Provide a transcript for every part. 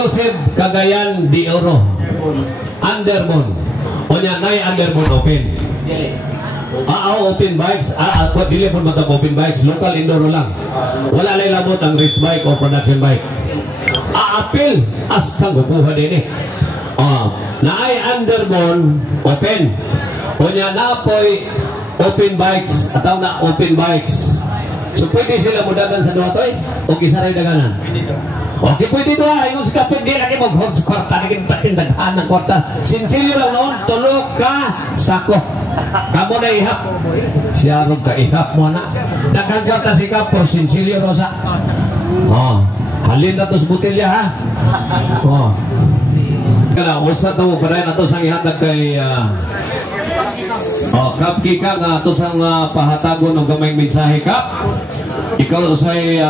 exclusive Cagayan de Oro. Underbone. O niya, nay underbone open. Open bikes. Dili po matag open bikes. Local indoor lang. Wala lay labot ang race bike o production bike. Apil. Astang gupuha din eh. Naay underbone open. O niya, napoy open bikes. Ataw na open bikes. So pwede sila mudagan sa duwa to eh? O kisaray daganan? Okay, pwede doon. Yung kapit, di lagi mag-horse kwarta. Naging patindaghan ng kwarta. Sinsilyo lang noon, tulog ka, sako. Kamu na ihap. Siyarog ka, ihap mo na. Nagkagap na si Kapor, sinsilyo, Rosa. Halin na ito sa butilya, ha? Kala, usa ito mo pa rin. Ito sang ihatag kay... Kapki ka nga ito sang pahatago ng gamay mensahe, Kap. Ikaw say...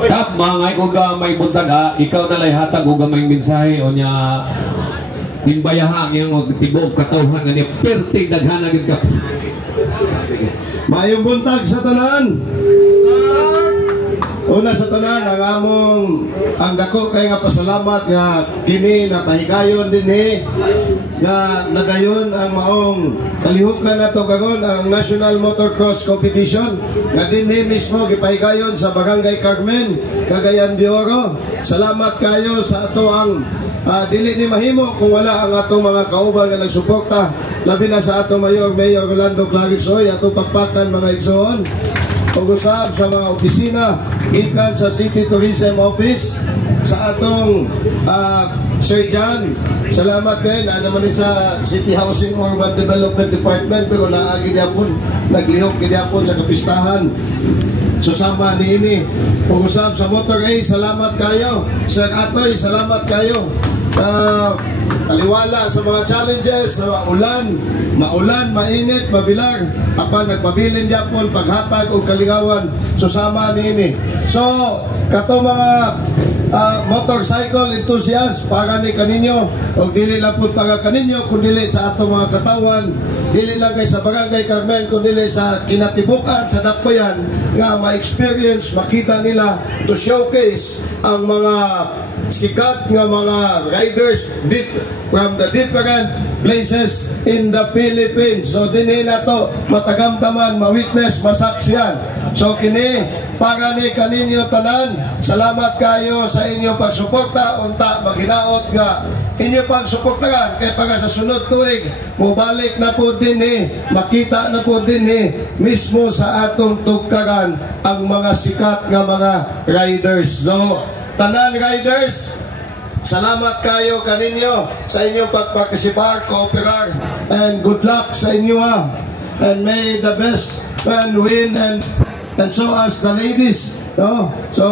Kap, mangay ko may buntag ikaw na lay hatag o gamay mensahe o niya tinbayahang yung tibog katawhan nga niya pertig daghanagin ka. Mayong buntag sa tanan. Una sa tanan ang dako kay nga pasalamat nga kini napahigayon dinhi nga nadayon ang maong kalihukan nato karon ang National Motocross Competition nga dinhi mismo gipahigayon sa Barangay Carmen, Cagayan de Oro. Salamat kayo sa ato ang dili ni mahimo kung wala ang atong mga kauban nga nagsuporta, labi na sa atong Mayor Rolando Clarixoy, atong pakpakan mga igsoon. Pag-usap sa mga opisina ikan sa City Tourism Office sa atong Sir John, salamat kayo na naman sa City Housing Urban Development Department, pero naagi diapon naglihok diapon sa kapistahan susama ni ini. Pag-usap sa Motor A, salamat kayo. Sir Atoy, salamat kayo sa taliwala sa mga challenges sa maulan, mainit, mabilag, apan nagpabilin diapon paghatag o kalingawan susama ni ini. So kato mga motorcycle enthusiast, para ni kaninyo o dili lang po para kaninyo kundi sa ato mga katawan, dili lang kay sa Barangay Carmen kundi sa kinatibukan sa dakbayan nga ma-experience, makita nila to showcase ang mga sikat nga mga riders from the different places in the Philippines. So dinhi na to matagamtaman, ma-witness, masaksiyan. So kini para ni kaninyo tanan, salamat kayo sa inyong pagsuporta. Unta maghinaot nga inyo pang suportahan kay para sa sunod tuig mubalik na po din makita na po din mismo sa atong tugkaran ang mga sikat nga mga riders. So tanan riders, salamat kayo kaninyo sa inyong pagpartisipar, kooperar, and good luck sa inyo and may the best man win and so as the ladies, no? So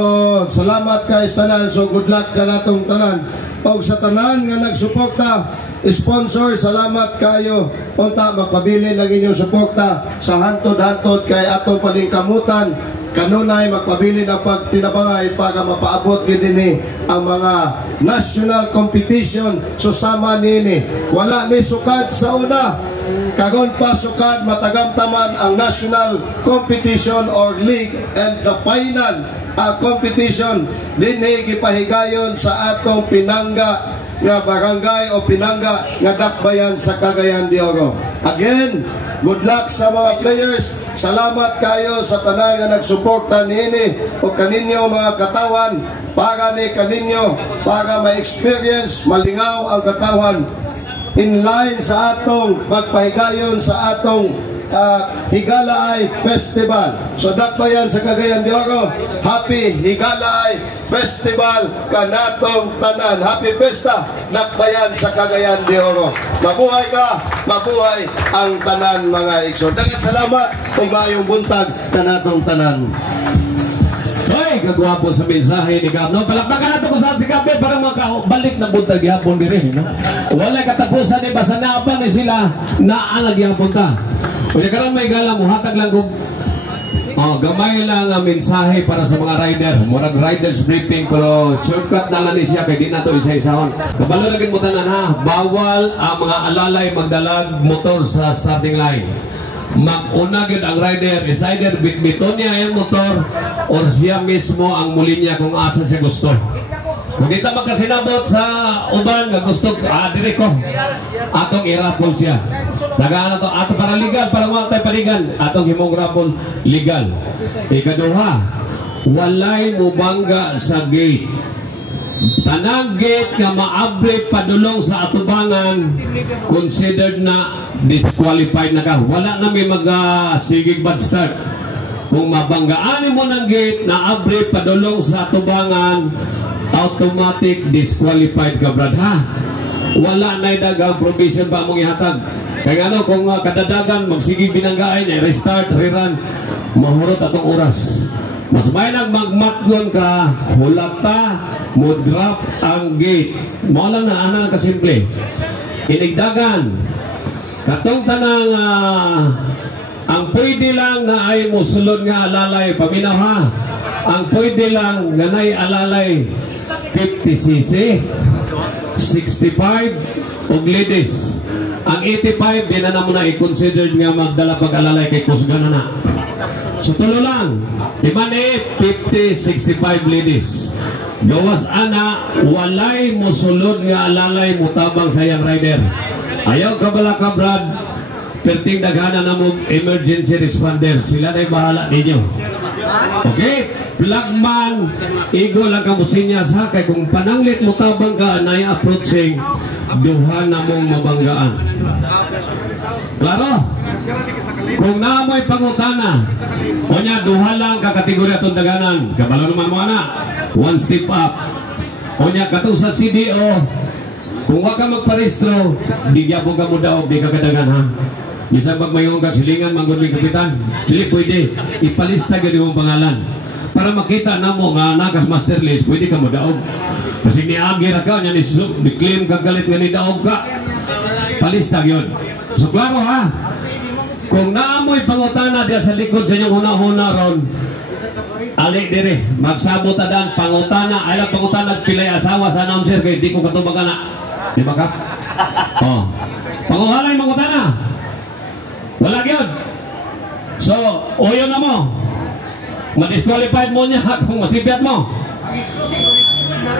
salamat kay tanan, so good luck ka natong tanan. O sa tanan nga nagsuporta, sponsor, salamat kayo. Unta magpabili ng inyong suporta sa hantod-hantod kay atong paningkamutan. Kanunay magpabili ng pagtinabangay para mapaabot gini ang mga national competition susama nini. Wala ni sukad sa una, karon pa sukad matagamtaman ang national competition or league and the final competition dinhi gipahigayon sa atong Pinanga nga barangay o Pinanga nga dakbayan sa Cagayan de Oro. Again, good luck sa mga players. Salamat kayo sa tanan nga nagsuporta niini o kaninyo mga katawan para ni kaninyo para ma-experience malingaw ang katawan in line sa atong magpahigayon sa atong Higalaay Festival. So dakbayan sa Cagayan de Oro, happy Higalaay Festival kanatong tanan. Happy Pesta dakbayan sa Cagayan de Oro. Mabuhay ka, mabuhay ang tanan mga igsoon. Daghang salamat ug maayong buntag kanatong tanan. Ay, kagwapo sa mensahe ni Kap. No, palakpakan nato ko sa si Kap para makabalik na buntag gihapon diri, no. Wala katapusan ni basta naapang ni sila naalag gihapon ta. Kaya karon may gala mo hatag lang kog gamay lang ang mensahe para sa mga rider. Murag riders briefing pero shortcut na lang ni siya kay di na to isa-isahon. Kabalo na gid mo tanan ha, bawal ang mga alalay magdalag motor sa starting line. mag-una gid ang rider is either bitbiton niya ang motor or siya mismo ang muli niya kung asa siya gusto. Kung kita magkasinabot sa uban nga gusto dire ko atong irapol siya. Nagaan to ato para legal para wa tay paligan atong himong rapol legal. Ikaduha, walay mubangga sa gate. Tanang gate nga maabri padulong sa atubangan considered na disqualified na ka. Wala na may sigig bad start. Kung mabanggaan mo ng gate na abri padulong sa atubangan, automatic disqualified ka, brad, ha? Wala na dagang provision ba mong ihatag. Kaya ano, kung kadadagan magsigig binanggaan, restart, rerun, mahurot atong oras. Mas may nagmagmatgon ka, hulata, mo drop ang gate. Mawala na, ana na kasimple. Inigdagan, katong tanang ang pwede lang na ay musulod nga alalay, paminaw ha, ang pwede lang nga na ay alalay 50cc, 65 og ladies. Ang 85 di na mo na i-consider nga magdala pag-alalay kay kusgan na. So tulo lang, timan 50, 65 ladies. Gawas ana, walay musulod nga alalay mutabang sayang rider. Ayaw ka bala ka, brad, perting daghana na mo emergency responder. Sila na'y bahala ninyo. Okay? Plugman, igo lang ka mo sinyas ha, kay kung pananglit mo tabang ka na approaching, duha na mong mabanggaan. Klaro? Kung naamoy pangutana, o niya, duha lang ka kategorya itong daganan, kabalo naman mo na, one step up. O niya, katong sa CDO, kung wag ka magparistro, di gyapon ka mo daog, di ka kadagan ha. Bisa pag mayroong kasilingan, manggunding kapitan, hindi pwede, ipalista ka yung pangalan. Para makita na mo nga nakas master list, pwede ka mo daog. Kasi niagir ka, niya ni-claim ka galit nga ni daog ka. Palista yun. So klaro ha, kung naamoy pangutana diya sa likod sa inyong huna-huna ron, alik dire, magsabot adan pangutana, ay lang pangutana pilay asawa sa announcer kay di ko katubag na. Di ba ka? Oh. Panguhalay mangutana. Wala yun. So, uyo na mo. Ma-disqualified mo niya kung masibiyat mo.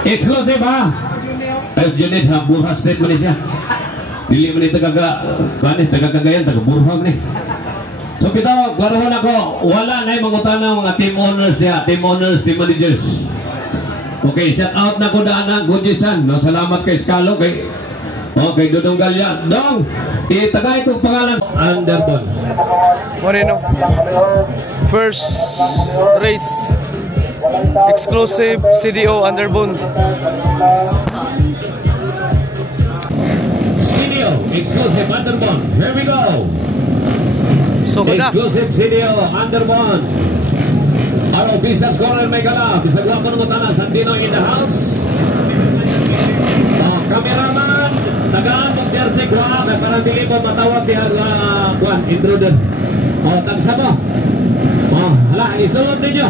Exclusive ha. Tapos dyan ha, burha state man siya. Dili man taga-kagayan, taga-burhag ni. So pito, klarohan ako, wala na yung mangutana mga team owners niya, team owners, team managers. Okay, shout out na ko daan ng Gudjisan. No, salamat kay Scalo, kay Dodong Galya. Dong, itagay itong pangalan. Underbone. Moreno. First race. Exclusive CDO Underbone. CDO, exclusive Underbone. Here we go. So, exclusive CDO Underbone. Araw, Bisag Scorer may gala. Bisag Wapon Mutana, Santino in the house. Cameraman, tagaan ng jersey kuha, may parang dili mo matawag diyan kuhan, intruder. Tagsa mo. Hala, isulod ninyo.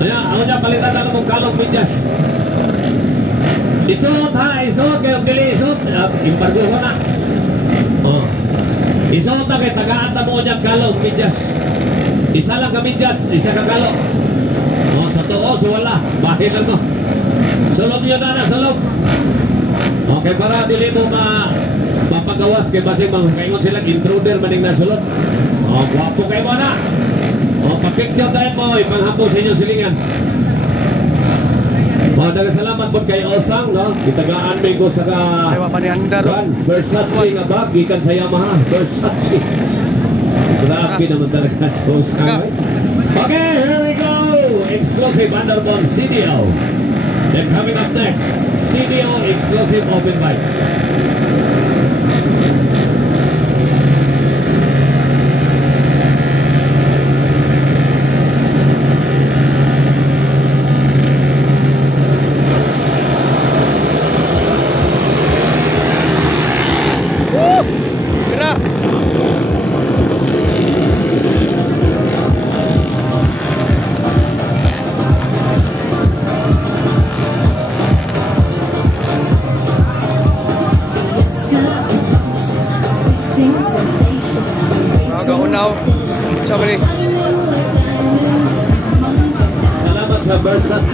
Kaya, ako niya, palitan lang mong kalong pinyas. Isulod ha, isulod kayo, dili isulod. Impargo ko na. Isulod na kayo, tagaan na mo niya kalong pinyas. Isa lang kami pinyas, isa ka kalong. Sa tuo, sa wala. Bahin lang mo. Sulod nyo na, sulod. Okay, para dili mo mapagawas kay basi kaingon sila intruder maning nasulod. Guwapo kayo mo na. Pa-picture tayo mo, ipanghapo sa inyong silingan. Dagasalamat po kay Osang, no? Itagaan may ko sa Versace nga bag, gikan sa Yamaha, Versace. Grabe naman talaga sa Osang. Okay, here we go! Exclusive Underbone CDO. Then coming up next, CDO exclusive open bikes.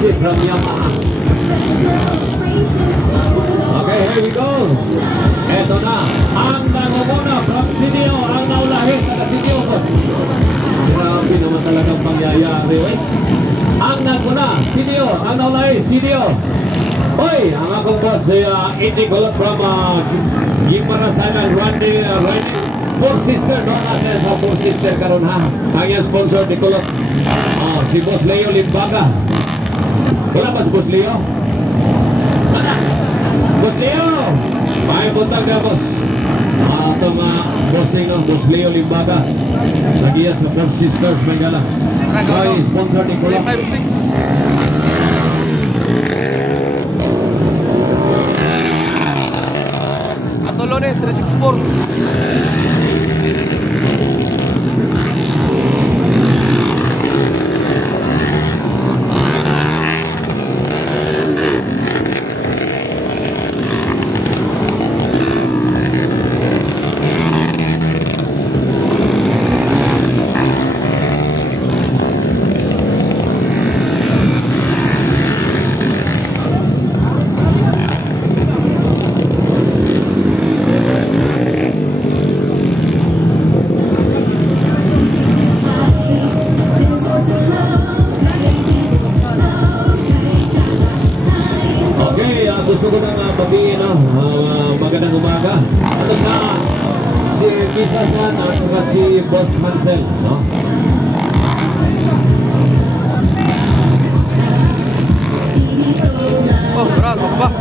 exclusive from Yamaha. Okay, here we go. Eto na. Ang nangunguna from CDO. Ang naulahin na CDO ko. Grabe naman talagang pangyayari. Ang nanguna, CDO. Ang naulahin, CDO. Oy, ang akong boss ay Indy Kulot from Gimarasanan, Randy. Four sister, no? Nasa sa four sister karon ha. Ang yung sponsor ni Kulot. Si Boss Leo Limbaga. Wala ba si Boss Leo? Boss Leo! May buntag na, boss. Itong bossing ng Boss Leo Limbaga. Nagiya sa Four Sisters, Bengala. Ay, sponsor ni Kulot. 356. Atolone, 364. Gusto ko nang bagiin, magandang umaga. Ito sa si Kisasan at saka si Boss Hansel, no? Oh, bravo ba?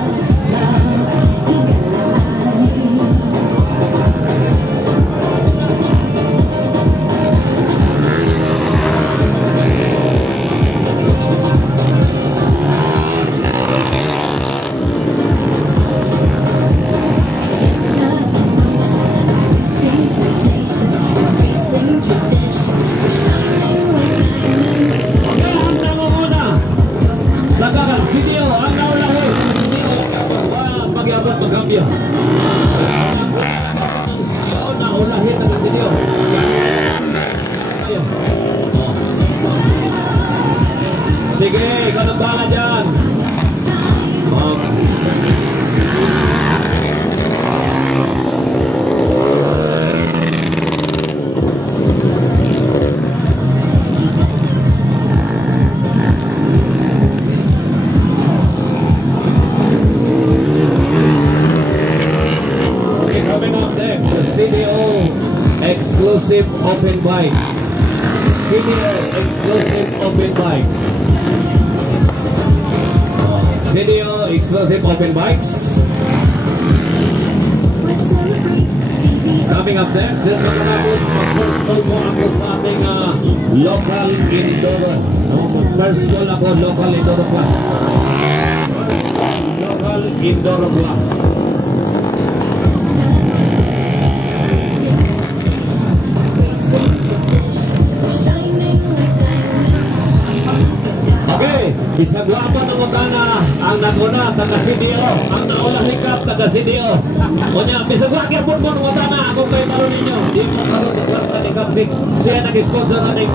Sige, ikaw na bala dyan. Coming up next, the CDO exclusive open bikes. CDO exclusive open bikes. CDO exclusive open bikes. Coming up next, then matapos mag-first call mo ako sa ating local Indoro. First call ako, local Indoro Plus. Local Indoro Plus. Isang guwapo ng utana ang naguna, taga-CDO. Ang naulahikap, taga-CDO. Kunya, isang guwapo ng utana, ako kayo maroon ninyo. Di mo karoon sa kwarta ni Kaptik. Siya nag-sponsor na ng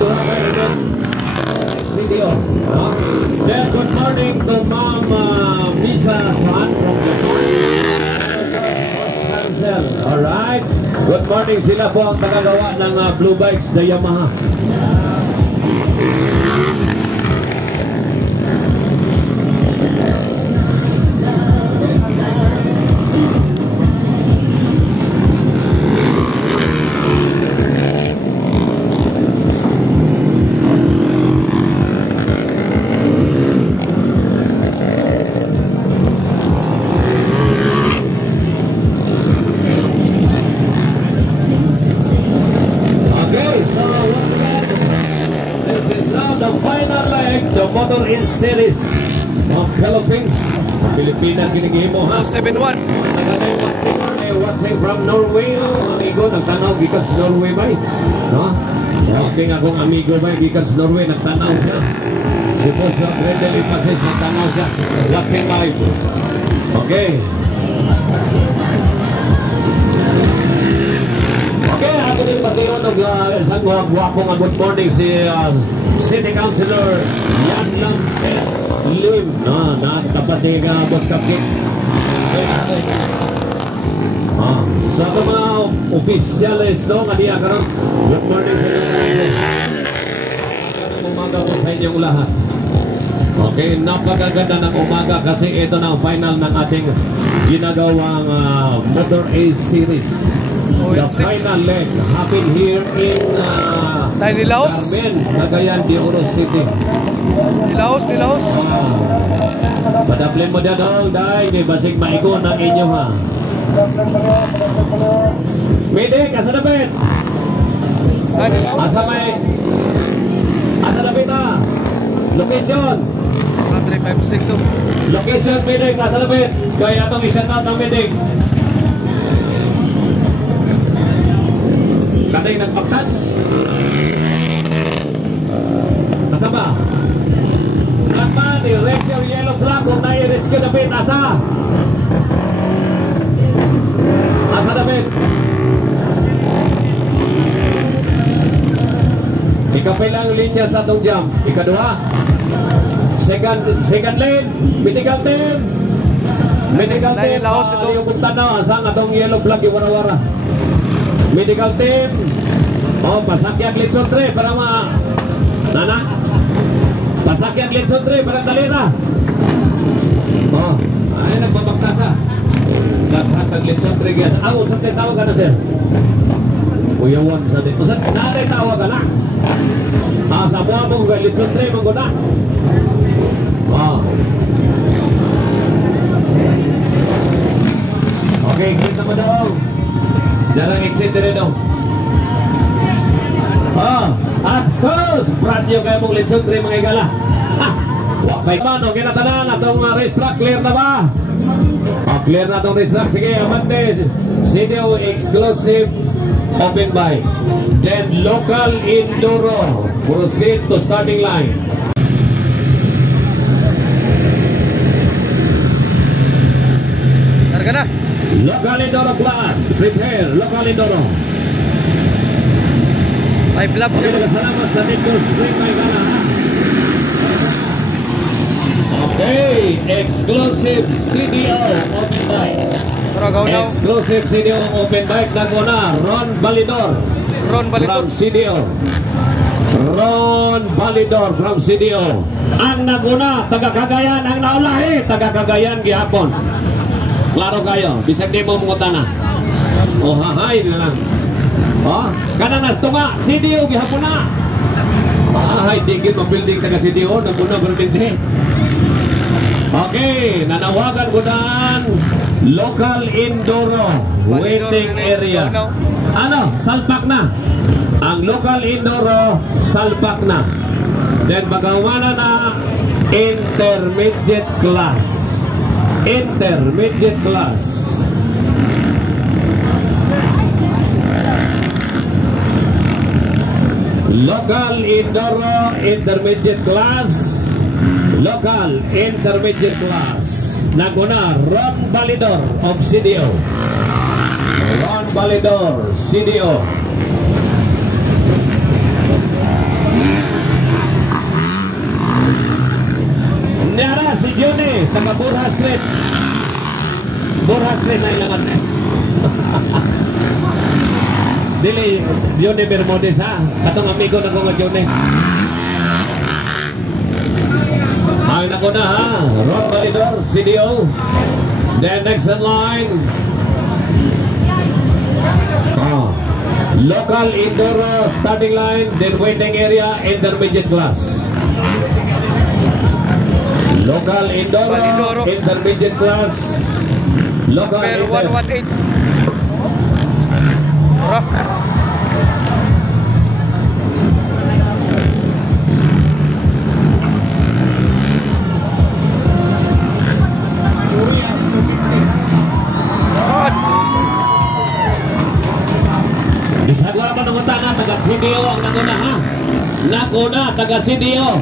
CDO. Then, good morning to Ma'am Misa Chan from Cancel. Alright. Good morning, sila po ang tagagawa ng Blue Bikes na Yamaha. In series of Philippines, Pilipinas ginigimo ha. 71. Watching from Norway, amigo nagtanaw gikan sa Norway ba? No? Okay nga kung amigo ba gikan sa Norway nagtanaw siya. Si Boss Brendan Ipases nagtanaw siya. Watching live. Okay. Okay, ako din pagkayon ng isang guwapo nga good morning si City Councilor Yan Lang S. Lim. Nakatapat nga Boss Kapit. Sa mga opisyalis no, kaniya karon. Good morning sa inyo. Umaga po sa inyong lahat. Okay, napakaganda ng umaga kasi ito na ang final ng ating ginagawang Motor A Series. The final leg happened here in Nilaos? Carmen, Cagayan de Oro City. Nilaos. Padaplin mo dyan all dahil di basig maikon ang inyo ha. Medic, asa na bet? Asa na bet ha? Location. 356 oh. Location medic, asa na bet? Kaya itong i-set out ng medic. Katay nagpaktas. Asa ba? Lakman, i-rex yung yellow flag kung na-i-rescue na bet. Asa na bet? Ikapay lang linya sa itong jump. Ikaduha. Second lane. Medical team. Medical team. Yung bugtanaw. Asa nga itong yellow flag yung wara-wara. Medical team. Pasakyan Litson 3 para Nana. Pasakyan Litson 3 para dalira. Ay nagbabagtasa. Naghatag Litson 3 guys. Usap tayo tawag ka na sir. Uyawan sa din. Usap natin tawag ka na. Sa buha mong Litson 3 mong guna. Okay, exit naman daw. Jarang exit din daw. Axos! Brand new kayo mong Litson 3 mga igala. Wapay man, okay na tanan. Atong racetrack, clear na ba? Clear na itong racetrack. Sige, amante. CDO exclusive open bike. Then local enduro. Proceed to starting line. Karga na. Local enduro class. Prepare. Local enduro. 5 laps. Salamat sa Nickel Spring may gana. Okay, exclusive CDO open bikes. Exclusive CDO open bike naguna Ron Balidor from CDO. Ron Balidor from CDO. Ang naguna taga Cagayan, ang naulahi taga Cagayan gihapon. Klaro kayo, bisag di mo mungutana. Hahay na lang. Kanang nastunga, CDO gihapon na. Ay, digit mabuilding taga CDO, naguna berminti. Okay, nanawagan ko ng local enduro waiting area. Salpak na. Ang local enduro, salpak na. Then magawa na intermediate class. Intermediate class. Local enduro intermediate class. Local intermediate class. Naguna Ron Balidor of CDO. Ron Balidor, CDO. Nara si Johnny, taga Burha Street. Burha Street na ilang address. Dili, Johnny Bermudez ha. Katong amigo na ko nga Johnny. Ay nako na ha. Ron Balidor, CDO. Then next in line. Local enduro starting line. Then waiting area intermediate class. Local enduro intermediate class. Local Number 118. Bisagwa pa ng utanga, taga CDO ang naguna ha. Naguna, taga CDO.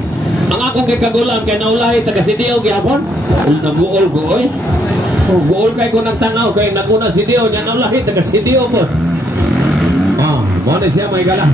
Ang akong kikagulan kay naulahi taga CDO gihapon. Nag-uol ko oy. Guol kay ko nagtanaw kay naguna CDO nya naulahi taga CDO po. mo na siya may gala.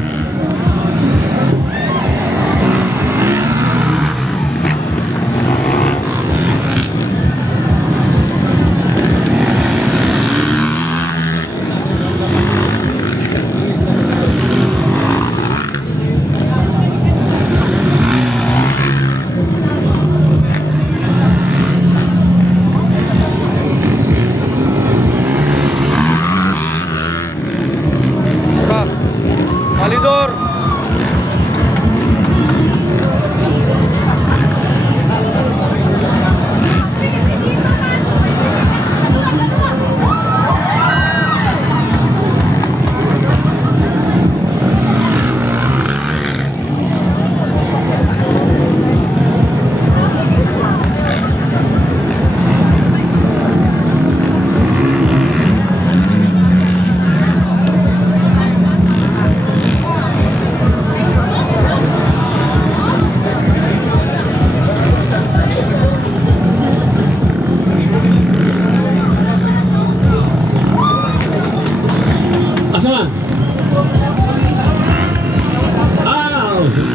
Validor. Asaman?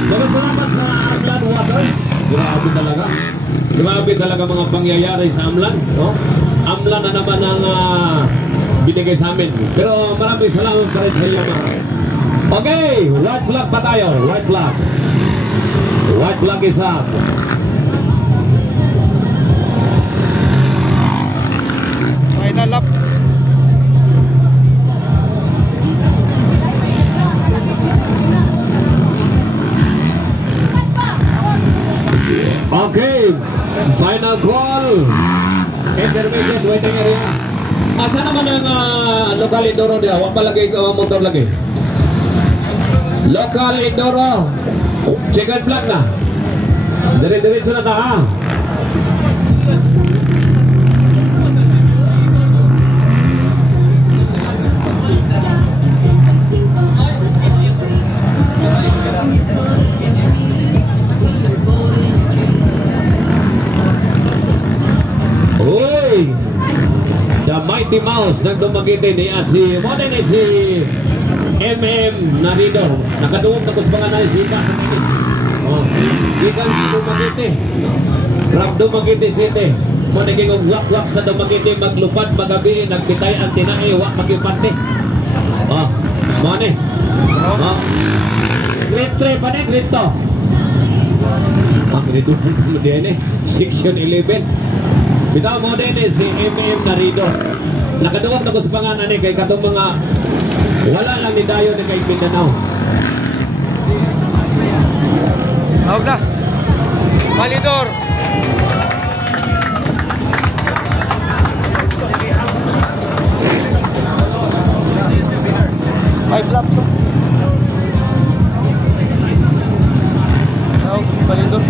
Maraming salamat sa Amlan Waters. Grabe talaga. Grabe talaga mga pangyayari sa Amlan. No? Amlan na naman ang binigay sa amin. Pero maraming salamat pa rin sa iyo mga. Okay, white flag pa tayo. White flag. White flag is up. Final lap. Okay, final call. Intermediate waiting area. Asa naman ang local Indoro dia? Wala lagi motor lagi. Local Indoro. Checkered flag na. Dire-diretso na ta ha. Uy! The Mighty Mouse nagdumagiti ni si Modern si MM Narido. Nakaduwag na kusbangan na sita. Oh, gikan si Dumagiti. From Dumagiti City. Mo naging wak-wak sa Dumagiti maglupad magabi nagpitay ang tinae wak magipante. Oh, mo ni. Oh. Grade 3 pa ni grade 2. Ang grade 2 din section 11. Bitaw mo din si MM Narido. Nakaduwag na ko sa panganan ni kay katong mga wala lang ni dayo ni kay Mindanao. Tawag na. Validor. Five laps. Tawag, Validor.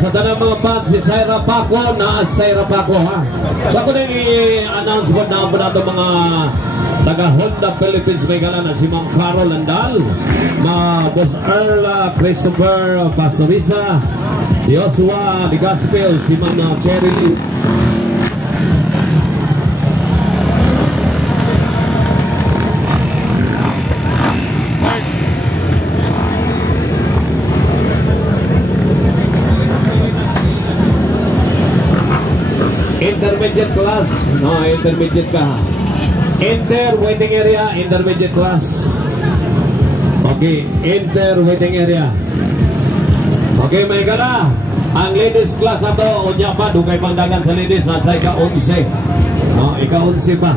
Sa tanang mga fans, si Syra Paco na Syra Paco ha. So ako na i-announce mo na po nato mga taga Honda Philippines may gala na si Ma'am Carol Landal, Boss Earl Christopher Pastoriza, Joshua de Gaspel, si Ma'am Cherry Lee. Intermediate class, no, intermediate ka. Enter waiting area, intermediate class. Okay, enter waiting area. Okay, may gala. Ang ladies class na to, unya pa, dugay pangdagan sa ladies, nasa ika-11. No, ika-11 pa.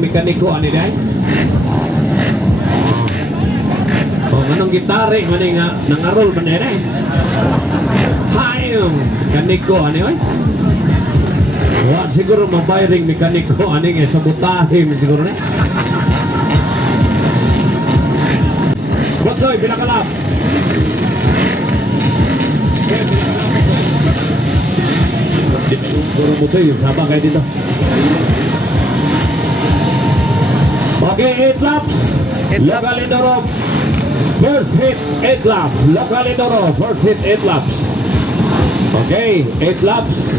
Mekaniko ani day. Oh, anong gitare man nga nangarol man day. Hayom, mekaniko ani oy. Wa siguro mabayring mekaniko ani nga sabotahe siguro ni. But Mutsoy, pinakalap. Puro Mutsoy, yung sama kayo dito. Okay, 8 laps. Local Indoro. First hit, 8 laps. Local Indoro. First hit, 8 laps. Okay, 8 laps.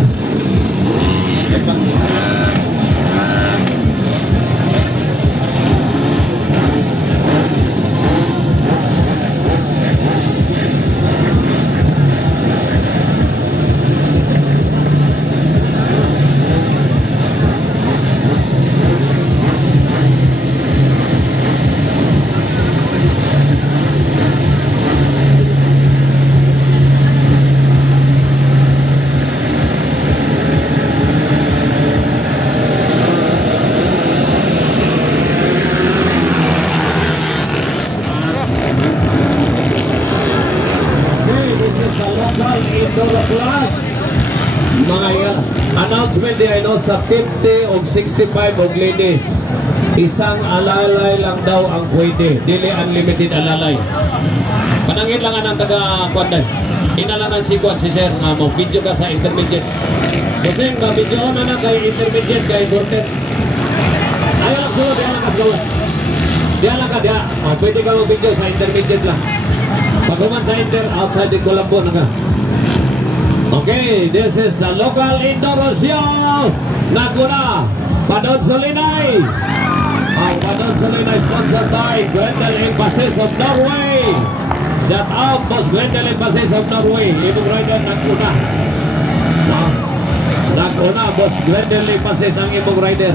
Announcement di ay no sa 50 o 65 og ladies. Isang alalay lang daw ang pwede. Dili unlimited alalay. Panangin lang ang taga-kwandan. Inalangan si Kwan, si Sir, nga mo. Video ka sa intermediate. Kasi ma-video na kay intermediate, kay Bordes. Ayaw lang sulo, diyan lang kasgawas. Diyan lang ka, diyan. O, pwede ka mag-video sa intermediate lang. Pag-uman sa outside the Colombo na ka. Okay, this is the local Indoro show. Naguna, Padon Solinay. Ang Padon Solinay sponsored by Grendel Emphasis of Norway. Shout out, Boss Grendel Emphasis of Norway. Ibong rider, Naguna. Naguna, Boss Grendel Emphasis ang ibong rider.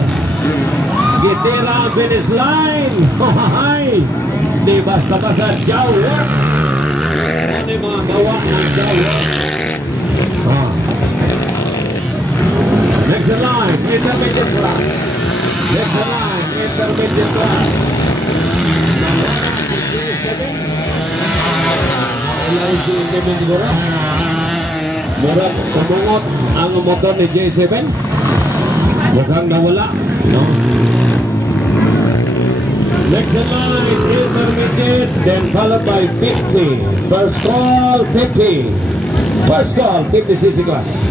Gitira ang finish line. Hi! Di basta-basta Jawet. Ano yung mga gawa ng Jawet? Next line, intermediate class. Next line, intermediate class. Ilan si J7 siguro? Murag kumungot ang motor ni J7. Mukhang nawala. No? Next line, intermediate, then followed by 50. First call, 50. First call, 50cc class.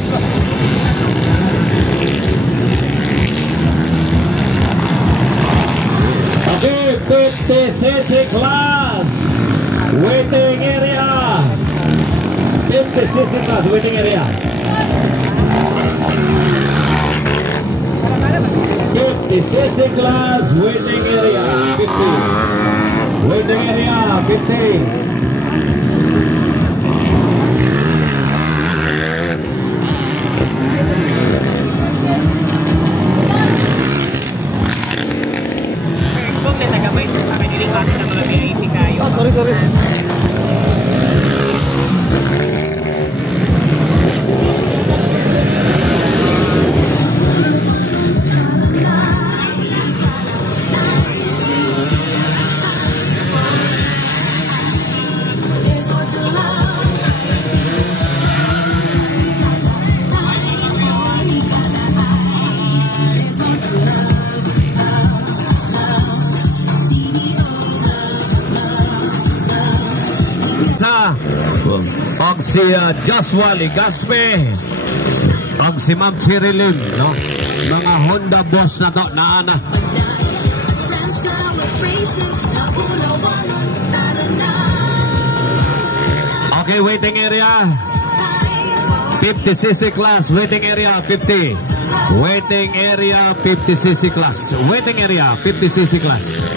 Okay, 50cc class. Waiting area. 50cc class, waiting area. 50cc class, waiting area. 50. Waiting area, 50. Sorry. Og si Joshua Ligaspe og si Ma'am Chirilim, no? Mga Honda boss na to, naana. Okay, waiting area 50cc class, waiting area 50. Waiting area 50cc class. Waiting area 50cc class.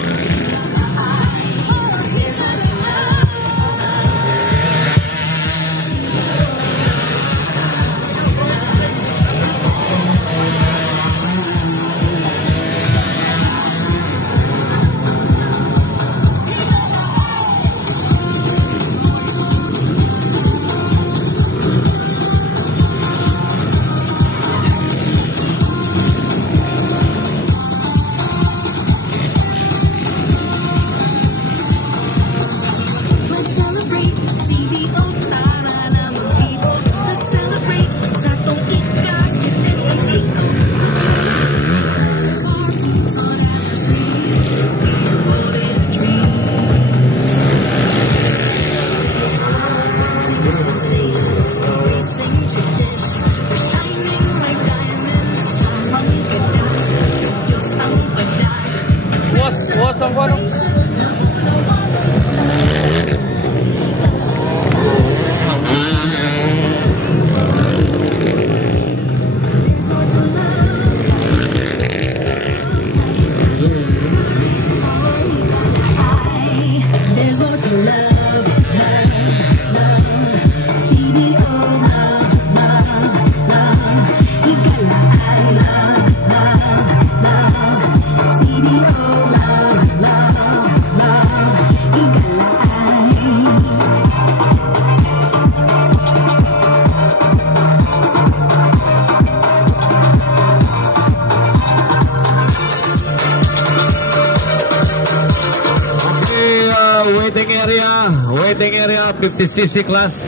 Waiting area 50cc class.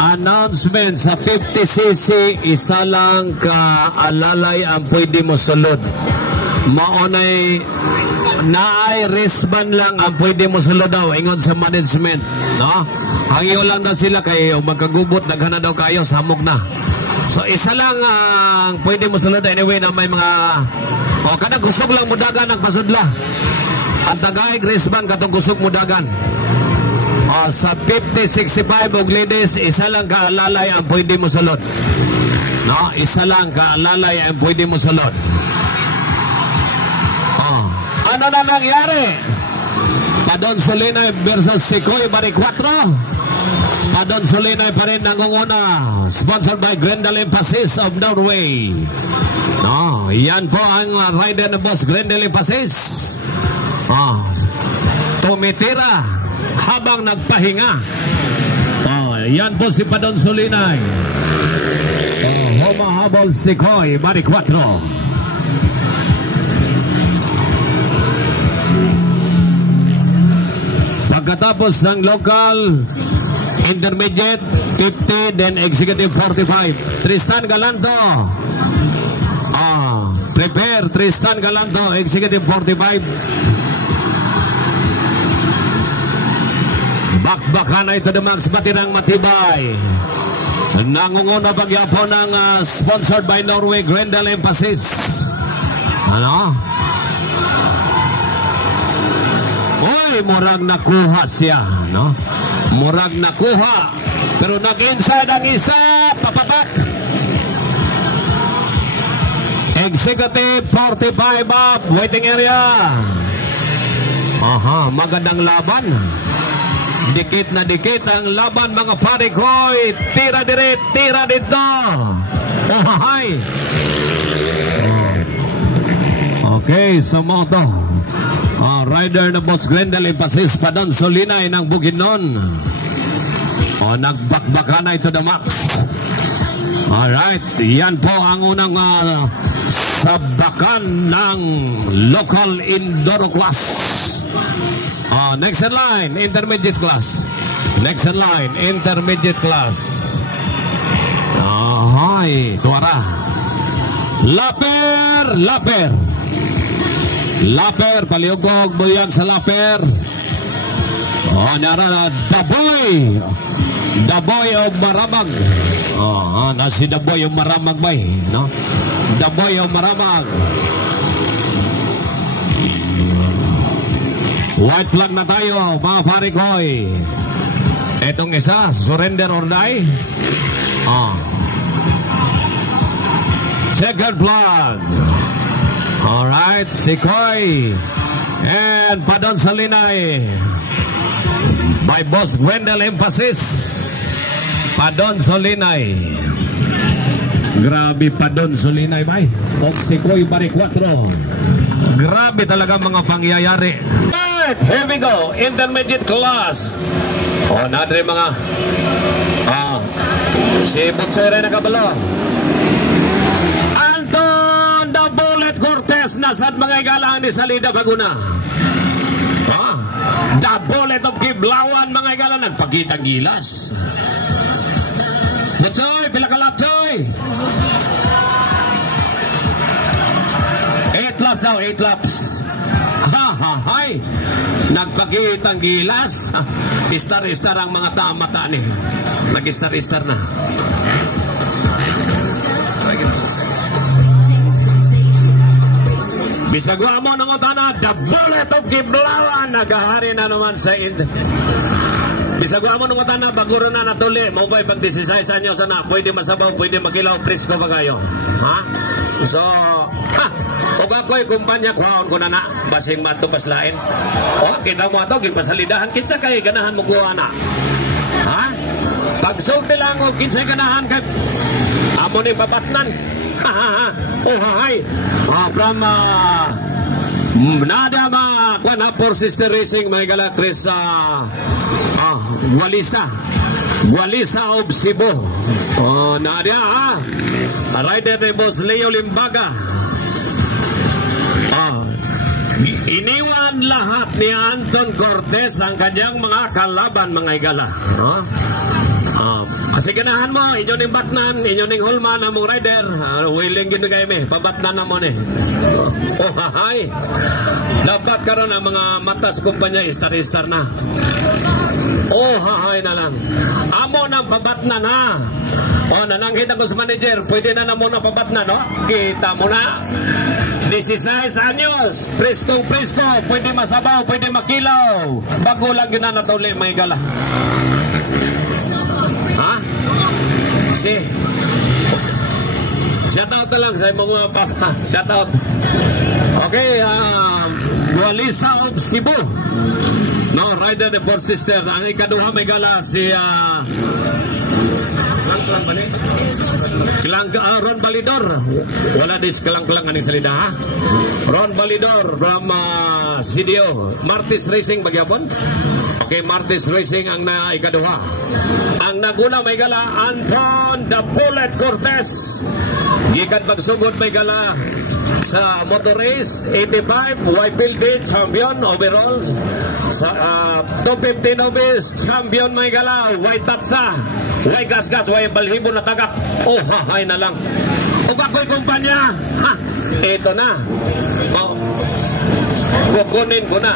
Announcement sa 50cc, isa lang ka alalay ang pwede mo sulod. Maunay naay wristband lang ang pwede mo sulod daw ingon sa management, no? Hangyo lang daw sila kayo magkagubot daghan na daw kayo samok na. So isa lang ang pwede mo sulod anyway na may mga kada kusog lang mo dagan ang pasudla. Ang tagay wristband katong kusog mo dagan. Sa 50-65 og ladies, isa lang kaalalay ang pwede mo sulod. No, isa lang kaalalay ang pwede mo sulod. Ano na nangyari? Padon Solinay versus Secoy Bari 4. Padon Solinay pa rin nangunguna. Sponsored by Grendel Emphasis of Norway. No, yan po ang rider ng boss Grendel Emphasis. Tumitira habang nagpahinga. Yan po si Padon Solinay. Humahabol si Koy Bari 4. Pagkatapos ng local intermediate 50, then executive 45. Tristan Galanto. Prepare Tristan Galanto, executive 45. Bakbakan ay ito the max, batirang matibay. Nangunguna pagyapon ng sponsored by Norway Grendel Emphasis. Ano? Uy, murag nakuha siya, no? Murag nakuha. Pero nag-inside ang isa, papapak. Executive 45 up, waiting area. Magandang laban. Dikit na dikit ang laban mga pare ko'y tira dire, tira dito. Okay, so moto. Rider na boss Grendel Emphasis Padon Solinay ng Bukidnon. Nagbakbaka na ito the max. Alright, yan po ang unang sabakan ng local Indoro class. Next in line, intermediate class. Next in line, intermediate class. Tuara. Laper. Laper, paliugog mo yan sa Laper. Nara na, The Boy of Maramag. Si The Boy of Maramag ba no? The Boy of Maramag. White flag na tayo, mga pare ko'y. Etong isa, surrender or die. Second flag. Alright, Secoy and Padon Solinay by boss Grendel Emphasis. Padon Solinay. Grabe Padon Solinay ba? O Secoy Bari 4. Grabe talaga mga pangyayari. Here we go, intermediate class. Nadre mga si Butsere na kabalo. Anton the Bullet Cortez nasad mga igalang ni Salida Baguna. The Bullet of Kiblawan mga igalang nagpakitang gilas. Butsoy, pila ka lap, Choy? 8 laps daw, 8 laps. Hay, nagpakitang gilas. Istar-istar ang mga mata ni. Nag-istar-istar na. Bisagwa mo ng utana, The Bullet of Kiblawan. Nagahari na naman sa Bisagwa mo ng utana, baguro na natuli. Mabay pag 16 anyos na, pwede masabaw, pwede makilaw, presko pa kayo. So, og ako'y kumpanya, kuhaon ko na basing matupas lain. Kita mo ito, gipasalidahan, kinsa kay ganahan mo kuha na. Pag sulti lang o kinsay ganahan kay Amo ni babatnan. Oh, hi. From nada mga kwan for Sister Racing mga gala Chris Walisa of Cebu. Oh, nada rider ni Boss Leo Limbaga. Iniwan lahat ni Anton Cortez ang kanyang mga kalaban mga igala. Kasi ganahan mo, inyo ning batnan, inyo ning hulman among rider. Willing gino kayo me, pabatnan na mo ni. Oh, hahay. Dapat karon ang mga mata sa kumpanya, istar-istar na. Oh, hahay na lang. Amo ng pabatnan ha. Oh, nananghit ako sa manager, pwede na mo na pabatnan, no? Kita mo na. 16 anyos, presko, pwede masabaw, pwede makilaw. Bago lang ginanatuli, may gala. Ha? Si. Shout out na lang sa mga papa. Shout out. Okay, Walisa of Cebu. No, rider the fourth sister. Ang ikaduha may gala si Ron Balidor. Wala dis kelang-kelang aning salida ha. Ron Balidor from CDO Martis Racing bagyapon. Okay, Martis Racing ang ikaduha. Ang naguna may gala Anton the Bullet Cortez. Gikan pagsugod may gala sa motor race 85 YPLB champion overall sa 250 novice champion may gala Y Tatsa Y Gasgas Y Balhibo na tagak. Oh, hahay na lang. O ako'y kumpanya. Ha, ito na. Oh, kukunin ko na.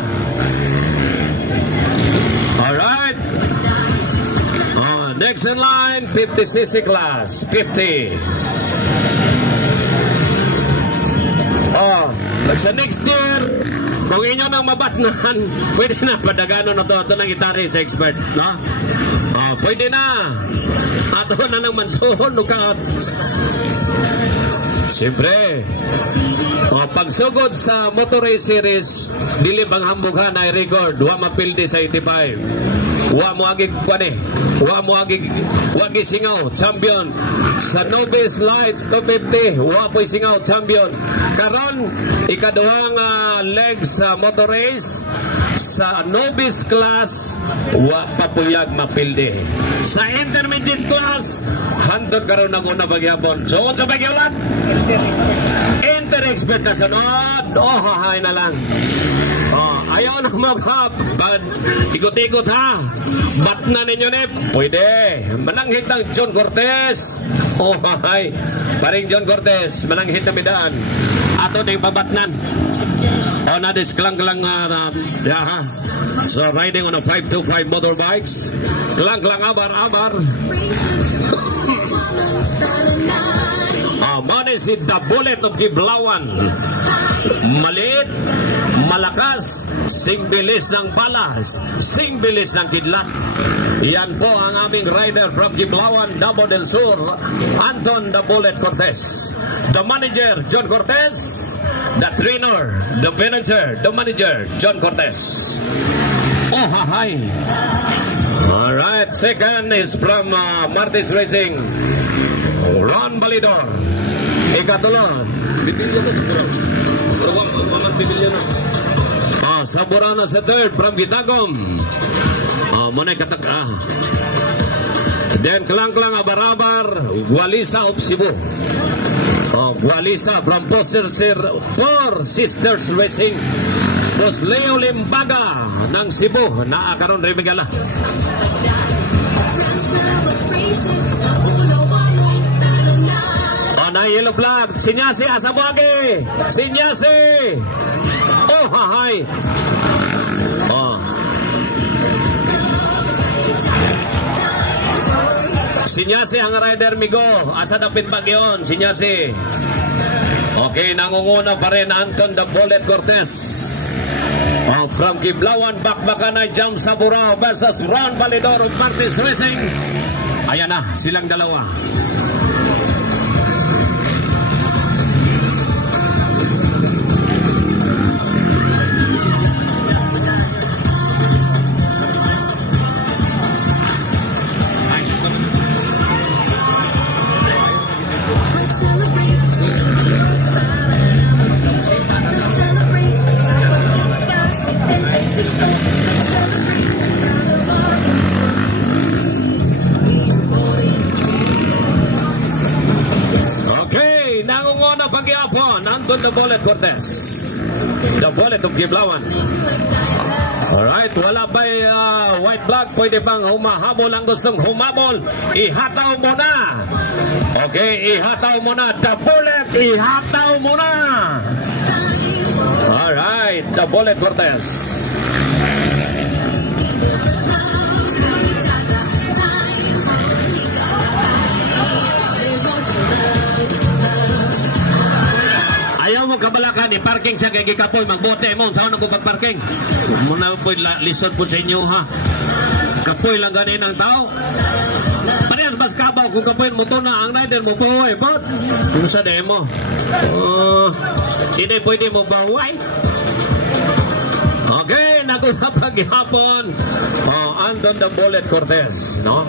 Alright. Oh, next in line 50cc class 50. Oh, sa next year kung inyo nang mabatnan, pwede na padagano na to ng gitaris expert, no? Oh, pwede na. Ato na ng mansuhon ka. Siyempre. Oh, pagsugod sa Motor Race Series, dili bang hambughan ay record, wa mapildi sa 85. Wa mo agi kwane. Wa mo agi singaw champion sa Novice Lights 250. Wa po'y singaw champion. Karon ikaduhang legs sa motor race sa novice class wa papuyag mapildi. Sa intermediate class handog karon ako na bagyapon. So sa bagyawan inter-expert na sunod. Oh, hahay na lang. Oh, ayaw na mag-hap. Igot-igot ha. Bat na ninyo nip. Pwede. Mananghit ng John Cortez. Oh, hay. Paring John Cortez. Mananghit na midaan. Ato na yung pabatnan. Oh, nadis klang-klang ha. So, riding on a 525 motorbikes. Klang-klang abar-abar. Mani si The Bullet of Kiblawan. Maliit, malakas, sing bilis ng balas, sing bilis ng kidlat. Yan po ang aming rider from Kiblawan, Davao del Sur, Anton The Bullet Cortez. The manager, John Cortez. The trainer, the manager, the manager, John Cortez. Oh, hi. Alright, second is from Martis Racing, Ron Balidor. Ikatulong, bibilyo na sa Burang. Burang, bibilyo na. Sa Burang na sa third from Gitagom. Muna katak. Then klang-klang abar-abar, Walisa of Cebu. Walisa from Four Sisters Racing. Boss Leo Limbaga ng Cebu. Naakaroon rin megala. Na yellow flag, Sinyasi Asabuagi, Sinyasi. Oh, hahay. Oh. Sinyasi ang rider migo, asa dapit bagyon, Sinyasi. Okay, nangunguna pa rin Anton The Bullet Cortez. Oh, from Kiblawan, Bakbakanay, Jam Sabura versus Ron Balidor of Martis Racing. Ayan na, silang dalawa. nangunguna pagyapon Anton the Bullet Cortez. The Bullet of Kiblawan. Alright, wala ba white blood? Pwede bang humahabol ang gustong humabol? Ihataw mo na. Okay, ihataw mo na. The Bullet, ihataw mo na. Alright, The Bullet Cortez. Ayaw mo kabalakan, i-parking siya kay Gikapoy, magbote mo, saan ako parking? Muna po lisod po sa inyo ha. Kapoy lang ganin ang tao. Parehas mas kabaw, kung kapoy mo to na, ang rider mo po, but yung sa demo. Hindi pwede mo baway. Okay, nagunapag-hapon. Anton the Bullet Cortez, no?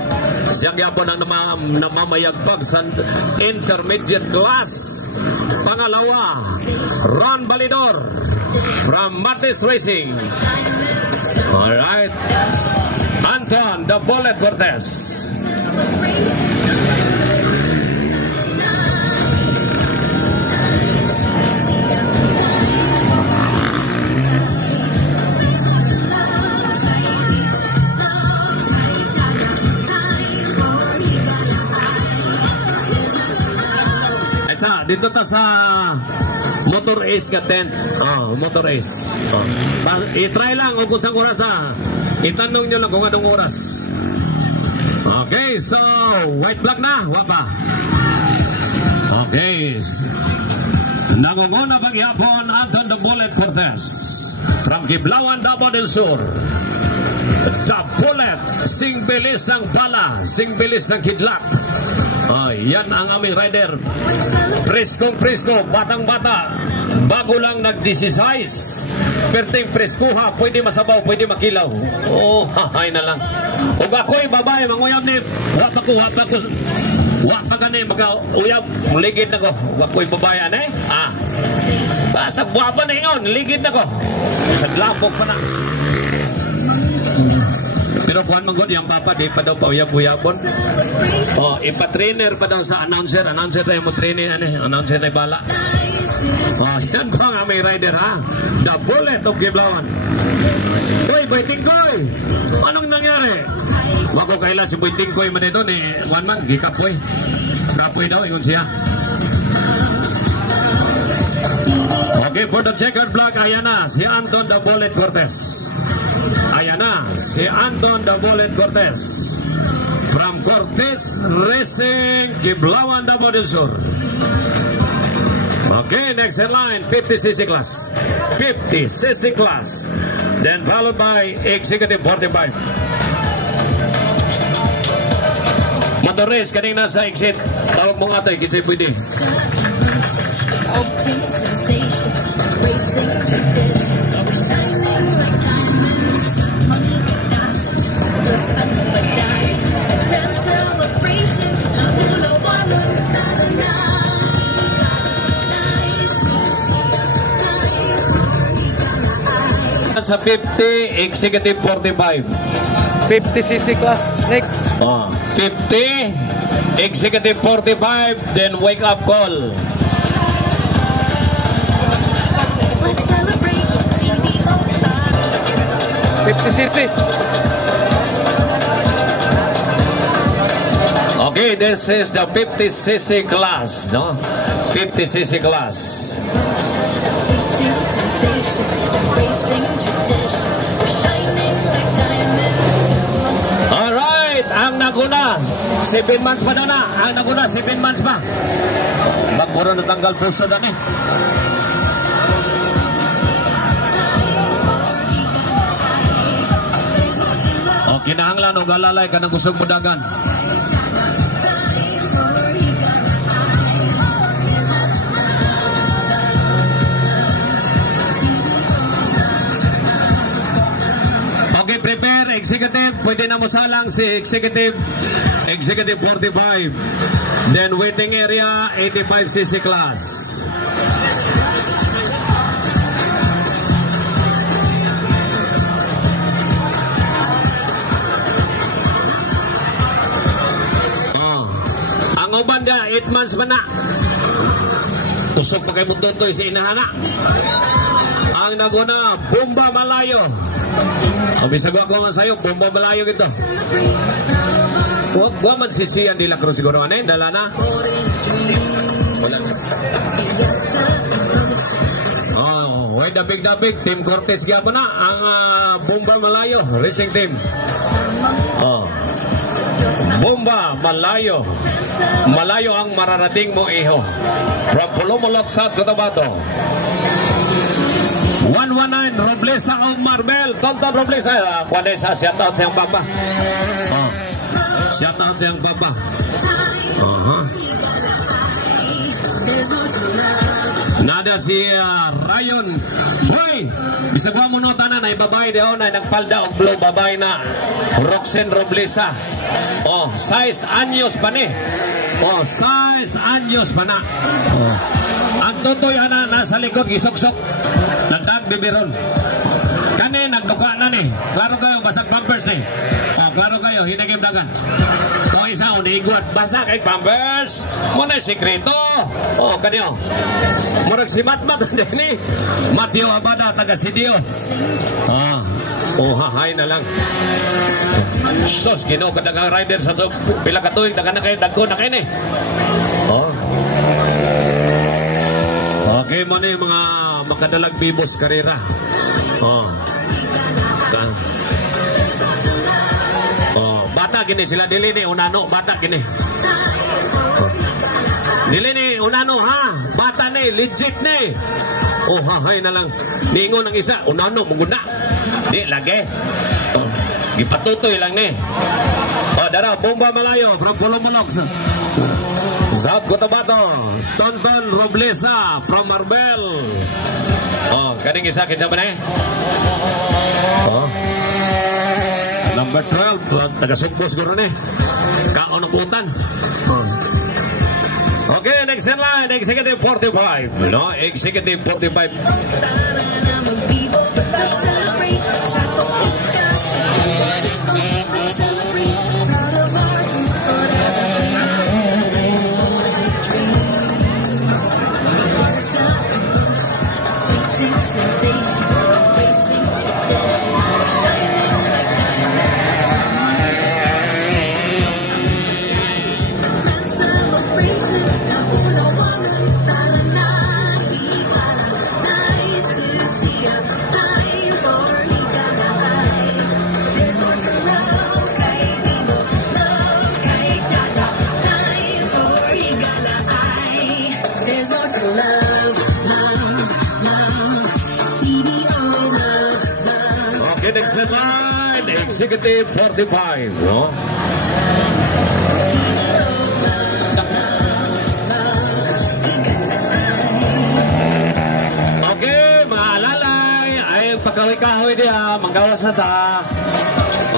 Siyang yapon ang namamayagpag sa intermediate class. Pangalawa, Ron Balidor from Martes Racing. Alright, Anton the Bullet Cortez. Dito ta sa Motor Ace ka tent. Motor Ace. I-try lang kung saan oras ha. Itanong nyo lang kung anong oras. Okay, so white black na, wapa. Okay. Nangunguna paghapon Anton the Bullet Cortez from Kiblawan, Davao del Sur. The Bullet, sing bilis ng bala, sing bilis ng kidlat. Yan ang aming rider. Presko, batang-bata. Bago lang nag-16. Perting presko ha, pwede masabaw, pwede makilaw. Hahay na lang. Huwag ako'y babae, manguyam ni. Wapa gani, maka-uyab. Ligid na ko. Huwag ako'y babae, anay? Basta buwapa na yun, ligid na ko. Sa glapok pa na. Pero kuhan mong yung papa, di pa daw pauyab-uyabon. Ipa-trainer pa daw sa announcer. Announcer tayo mo trainer, announcer na bala. Yan ba ang aming rider, ha? The Bullet of Kiblawan. Uy, Boy Tingkoy! Anong nangyari? Wako kaila si Boy Tingkoy man ito ni Juan Man, gikapoy. Kapoy daw, ingon siya. Okay, for the checkered flag, ayan na, si Anton the Bullet Cortez. Ayan na, si Anton the Bullet Cortez from Cortez Racing, Kiblawan, Davao del Sur. Okay, next in line, 50cc class. 50cc class. Then followed by Executive 45. Motor race, kaning nasa exit. Tawag mo nga tayo, kasi pwede. Sa 50, Executive 45. 50cc class. Next. 50, Executive 45, then wake up call. Let's celebrate CDO. 50cc. Okay, this is the 50cc class, no? 50cc class. Alright, ang naguna 7 months pa na. Ang naguna 7 months pa. Magmuro na tanggal puso na ni. O kinahanglan o galalay ka ng gustong mudagan. Prepare, Executive. Pwede na mo salang si Executive 45. Then waiting area 85cc class. Ang uban da 8 months pa na. Kusog pa kay Mututoy si inahana. Ang naguna, Bomba Malayo. Ang bisagwa ko nga sa'yo, Bomba Malayo ito. Huwag man sisiyan nila Cruz siguro. Ano yun? Dala na? Wala na. Oh, wait, dabig. Team Cortez kaya po na. Ang Bomba Malayo. Racing team. Oh. Bomba Malayo. Malayo ang mararating mo, iho. From Pulumulok, South Cotabato. 119 Roblesa of Marbel. Tonton Roblesa. Kwanesa, shout out sa iyong papa. Oh. Shout out sa iyong papa. Nada si Rayon. Hoy! Bisagwa mo no tanan ay babae daw na nagpalda og blue babae na Roxen Roblesa. Oh, 6 anyos pa ni. Oh, 6 anyos pa na. Oh. Ang tutoy ana nasa likod gisok-sok. Nagdag bibiron. Kani nagduka na ni. Klaro kayo basag pampers ni. Oh, klaro kayo hinagim dagan. To isa unigot basa kay pampers. Mo na sikreto. Oh, kanyo. Murag si Matmat ni. Mateo Abada taga Sidio. Ah. Oh, hahay na lang. Sos, Ginoo kadagang rider sa to. Pila ka tuig dagan na kayo dagko na kayo ni. Oh. Okay mo na yung mga makadalag bibos karera. Oh. Oh, bata gini sila dili ni unano, bata gini. Dili ni unano ha, bata ni legit ni. Oh, hahay na lang. Ningon ang isa, unano muguna. Di lagi. Oh, gipatutoy lang ni. Oh, dara Bomba Malayo from Pulumulok. South Cotabato, Tonton Roblesa from Marbel. Oh, kaning isa kinsa ba na? Oh. Number 12, taga Sugbo siguro ni. Kaon ng putan. Oh. Okay, next in line, Executive 45. No, Executive 45. Next in line, Executive 45, no? Okay, mga alalay, ay pagkaway-kahoy diya, manggawas na ta.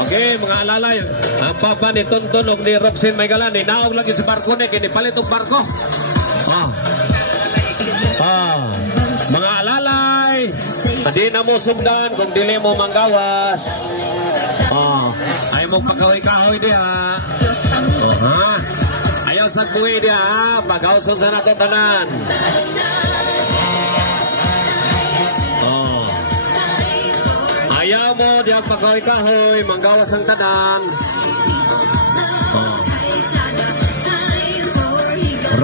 Okay, mga alalay, ang papa ni Tonton o ni Roxen Maygalan, inaog lagi sa barko ni, kinipalit ang barko. Mga alalay, hindi na mo sugdan kung dili mo manggawas. Ay mo pagkahoy-kahoy diha. Ayaw sa buwi diha, pag-awson sa nato tanan. Ayaw mo diha pagkahoy-kahoy, manggawas ang tanan.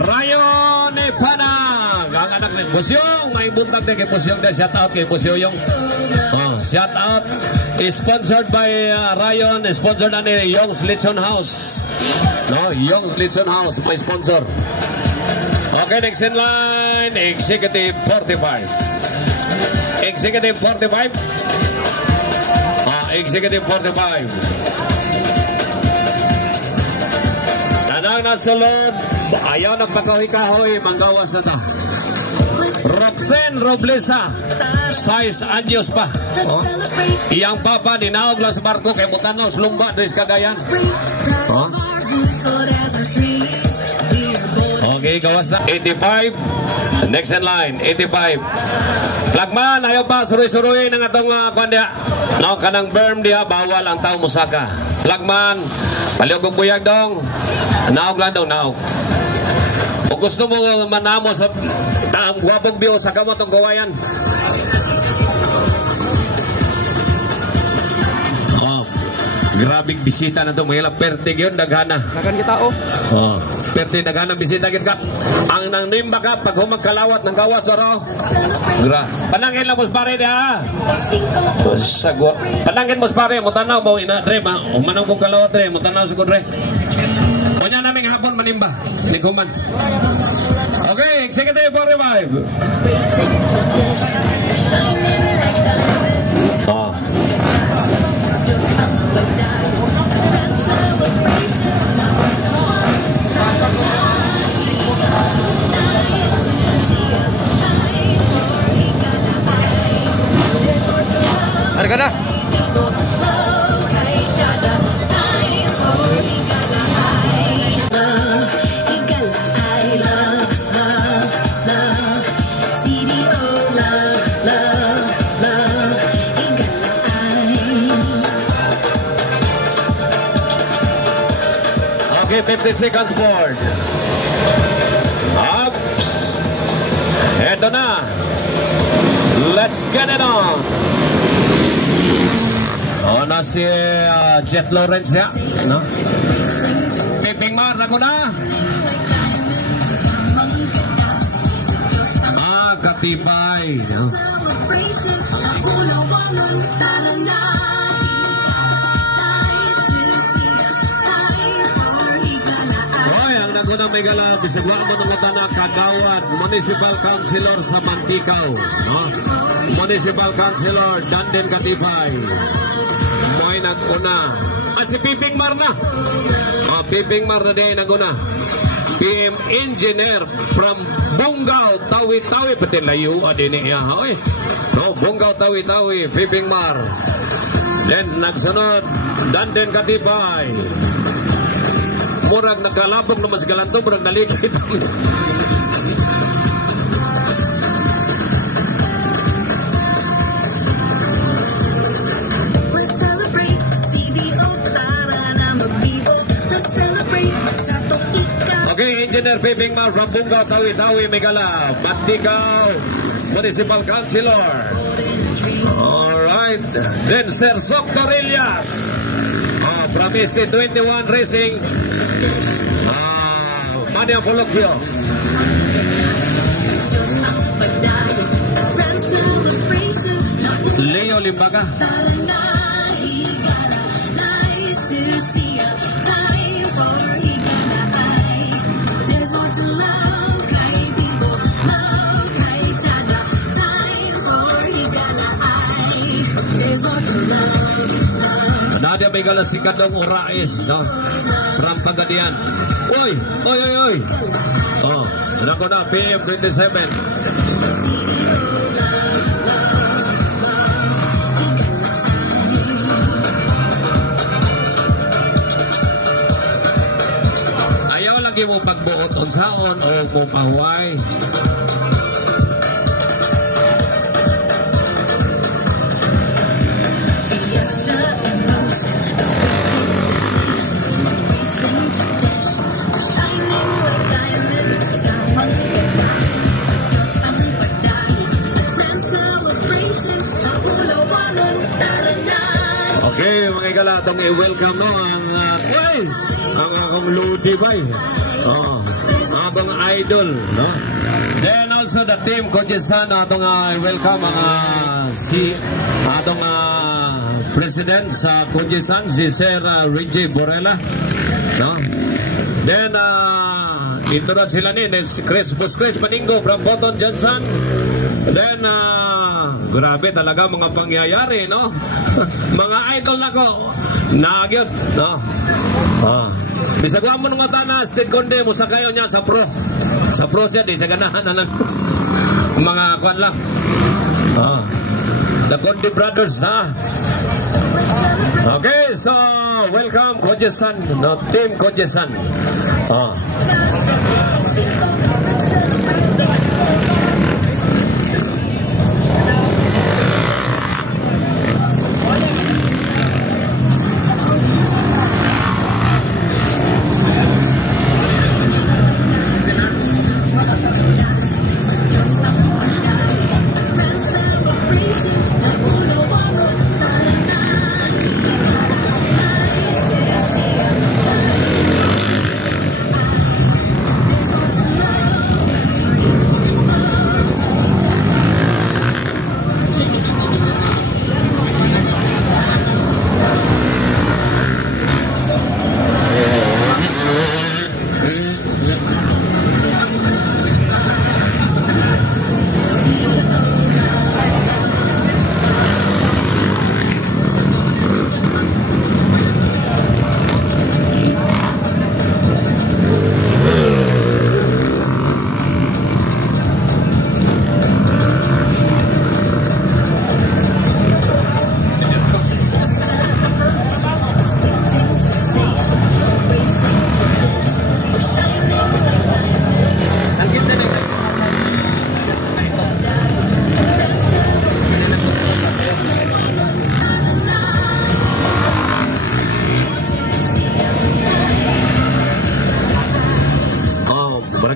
Rayon Panang, ang anak ni Pusyong, may buntag na kay Pusyong na shout out kay Pusyong. Shout out is sponsored by Rayon, sponsored na ni Young's Litson House. No, Young's Litson House may sponsor. Okay, next in line, Executive 45. Executive 45. Executive 45. Nanang nasulod, ayaw nagpakahoy-kahoy, manggawas na ta. Roxen Roblesa, 6 anyos pa. Iyang papa, ninaog lang sa barko kay Mutanos, Lumba, Dres Cagayan. Okay, gawas na. 85. Next in line, 85. Flagman, ayaw pa, suruy-suruy ng atong kwandia. No, kanang berm diha, bawal ang tao musaka. Flagman, paliog ang buyag dong. Naog lang daw, naog. Kung gusto mo manamo sa Ang wabog view sa kamotong kawayan. Oh, grabing bisita na ito. Mga perte yun, daghana. Nakan kita oh. Oh, perte daghana bisita yun ka. Ang nang nimba ka, pag humagkalawat ng gawas, oro. Panangin lang mos pare na. Sagwa. Panangin mos pare, mo tanaw mo ina dre ba. Umanang mo kalawat dre, mo tanaw siguro dre. Kunya naming hapon manimba. Niguman. Okay, executive for revive. Oh. Ada ka na? Okay, 50 seconds board. Ups. Eto na. Let's get it on. Oh, na si Jet Lawrence ya, no? Piping Mar, ako na. Katibay. No? Oy, ang naguna may gala, bisagwa mo ng matana, Kagawad, Municipal Councilor sa Manticaw, no? Municipal Councilor, Danden Katibay. Mo'y naguna. Si Piping Mar na. Oh, Piping Mar na din naguna. PM Engineer from Bungaw, Tawi-Tawi. Pati layo din niya. Oy. No, Bungaw, Tawi-Tawi, Piping Mar. Then, nagsunod, Danden Katibay. Murag nagkalabog naman sa galanto, murag nalikit. Okay, Engineer Piping Mar from Bungaw, Tawi-Tawi, Megala, Manticaw, Municipal Councilor. Alright. Then Sir Sok Torrillas from East 21 Racing, Mania Polokyo. Leo Limbaga. Nadia Megala si Kadong Urais, no? From Pagadian. Oy, oy, oy, oy. Oh, nako na PM 27. Ayaw lagi mo pagbuot unsaon o mo pahuway. Okay, mga ikalatong i-welcome no ang akong Ludi Bay. Oh, abang idol, no? Then also the team Kojesan atong i-welcome ang si atong president sa Kojesan si Sir Reggie Borella, no? Then ito na sila ni Chris Paningo from Boton Johnson. Then grabe talaga mga pangyayari, no? Mga idol na ko. Nagyot, no? Bisagwa mo nung atana, State Conde mo sa kayo niya sa pro. Sa pro siya, di sa ganahan na lang. Mga kwan lang. The Conde Brothers, ha? Okay, so welcome Kojesan, no? Team Kojesan.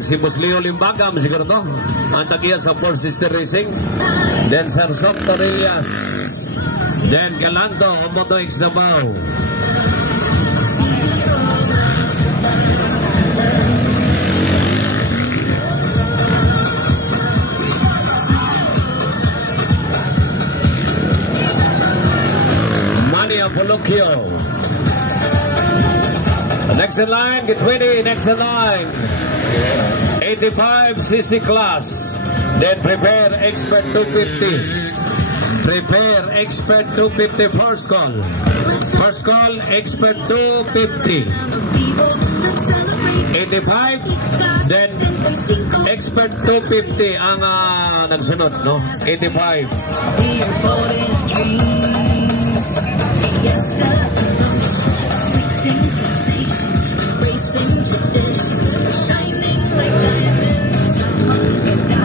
si Musleo Limbagam, siguro to. Ang tagiya sa Four Sister Racing. Then Sarsok Torrillas. Then Galanto, Moto X Davao. Mania Polokyo. Next in line, get ready, next in line. 85cc class. Then prepare expert 250. Prepare expert 250 first call. First call, expert 250. 85, then expert 250 ang nagsunod, no? 85.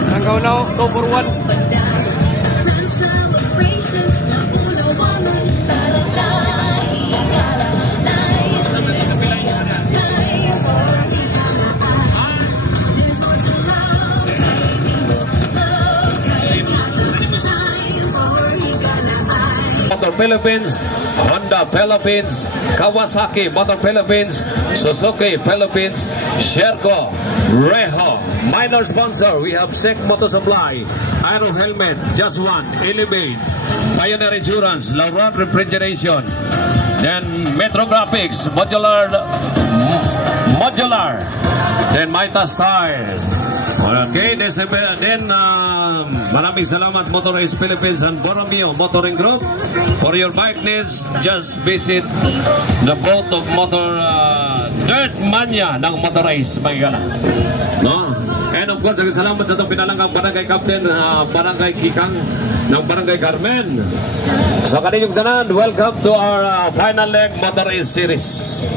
Hanggang now, number 1. Motor Philippines, Honda Philippines, Kawasaki Motor Philippines, Suzuki Philippines, Sherco, Reho. Minor sponsor, we have SEC Motor Supply, Aero Helmet, Just One, Elevate, Pioneer Insurance, Laurent Refrigeration, then Metro Graphics, Modular, then Mitas Tire. Okay, then maraming salamat Motor Race Philippines and Borromeo Motoring Group. For your bike needs, just visit the boat of Motor Dirt Mania ng Motor Race. No? And of course, salamat sa itong pinalanggang Barangay Captain, Barangay Kikang ng Barangay Carmen. So kaninyong tanan, welcome to our final leg Motor Race Series.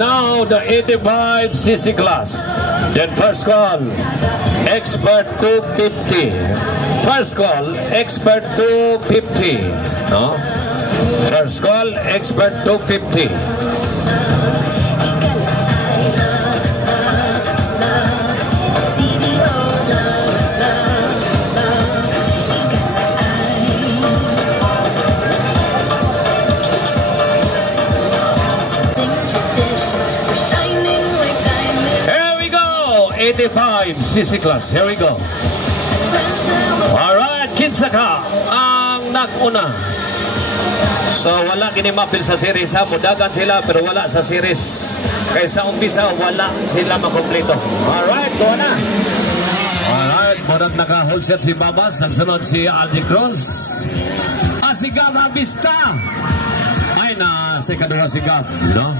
Now the 85cc class. Then first call, expert 250. First call, expert 250. No? First call, expert 250. Here we go, 85cc class. Here we go. Alright, Kinsaka ang nag-una. So wala kinimapil sa series ha. Mudagan sila pero wala sa series. Kaysa umpisa wala sila makompleto. Alright, doon na. Alright, mudag naka-hold set si Babas. Nagsunod si Aldi Cruz. Si Gab Abista. Ay na, si ikaduha si Gab. No?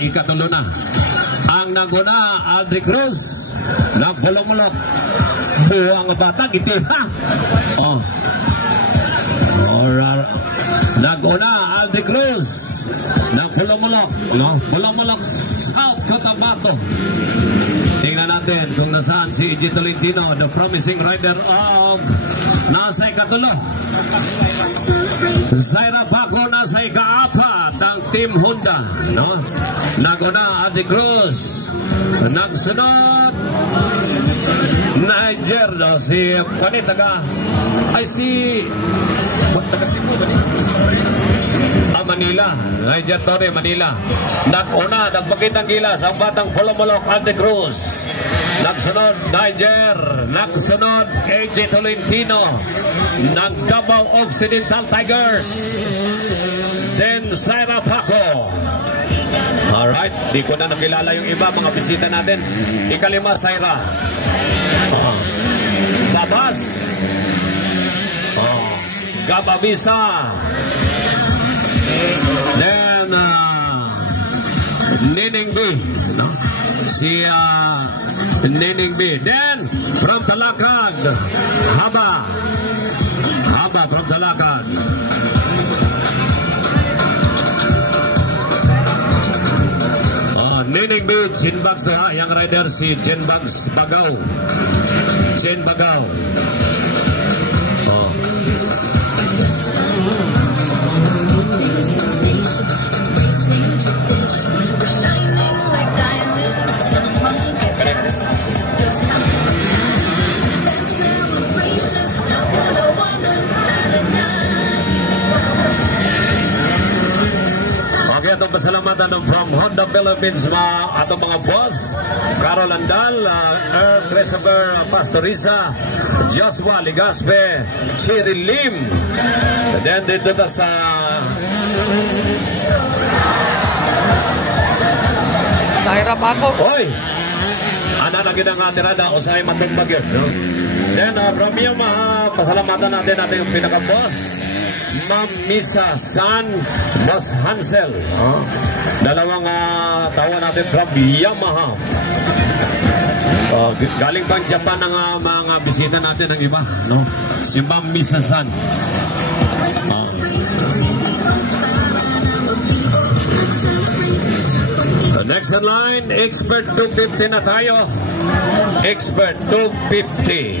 Ikatulo na. Ang naguna, Aldi Cruz. Nagpulong-mulok. Buwang bata, itira. Oh. Naguna, Aldi Cruz. Nagpulong-mulok. No? Pulong-mulok, South Cotabato. Tingnan natin kung nasaan si EJ Tolentino, the promising rider of nasa ikatulo. Zaira Paco nasa ikaapat ng Team Honda. No? Naguna, Aldi Cruz. Nagsunod Niger, no? Si Panitaga ay si Manila, Niger Torre, Manila. Naguna, nagpakitang gilas ang batang Pulomolok, Aldi Cruz. Nagsunod Niger, nagsunod AJ Tolentino ng Davao Occidental Tigers. Then Zaira Paco. Alright, di ko na nakilala yung iba mga bisita natin. Ikalima, Zaira. Babas. Gababisa. Then Nining B, no? Si Nining B. Then from Talakad, Haba from Talakad. Nining B, Chinbags na yung rider si Chinbags Bagaw. Chin Bagaw. Shining like diamonds. from Honda Philippines atong mga boss Carol Andal, Earl Christopher Pastoriza, Joshua Ligaspe, Cheryl Lim. And then dito na sa Nahirap ako. Oy! Ana na ginang atirada o sa matumbag yun, no? Then from Yamaha, pasalamatan natin ating pinaka-boss Ma'am Misa San Boss Hansel. Dalawang tawa natin from Yamaha. Galing pang Japan ang mga bisita natin ng iba, no? Si Ma'am Misa San. Next in line, Expert 250 na tayo. Expert 250.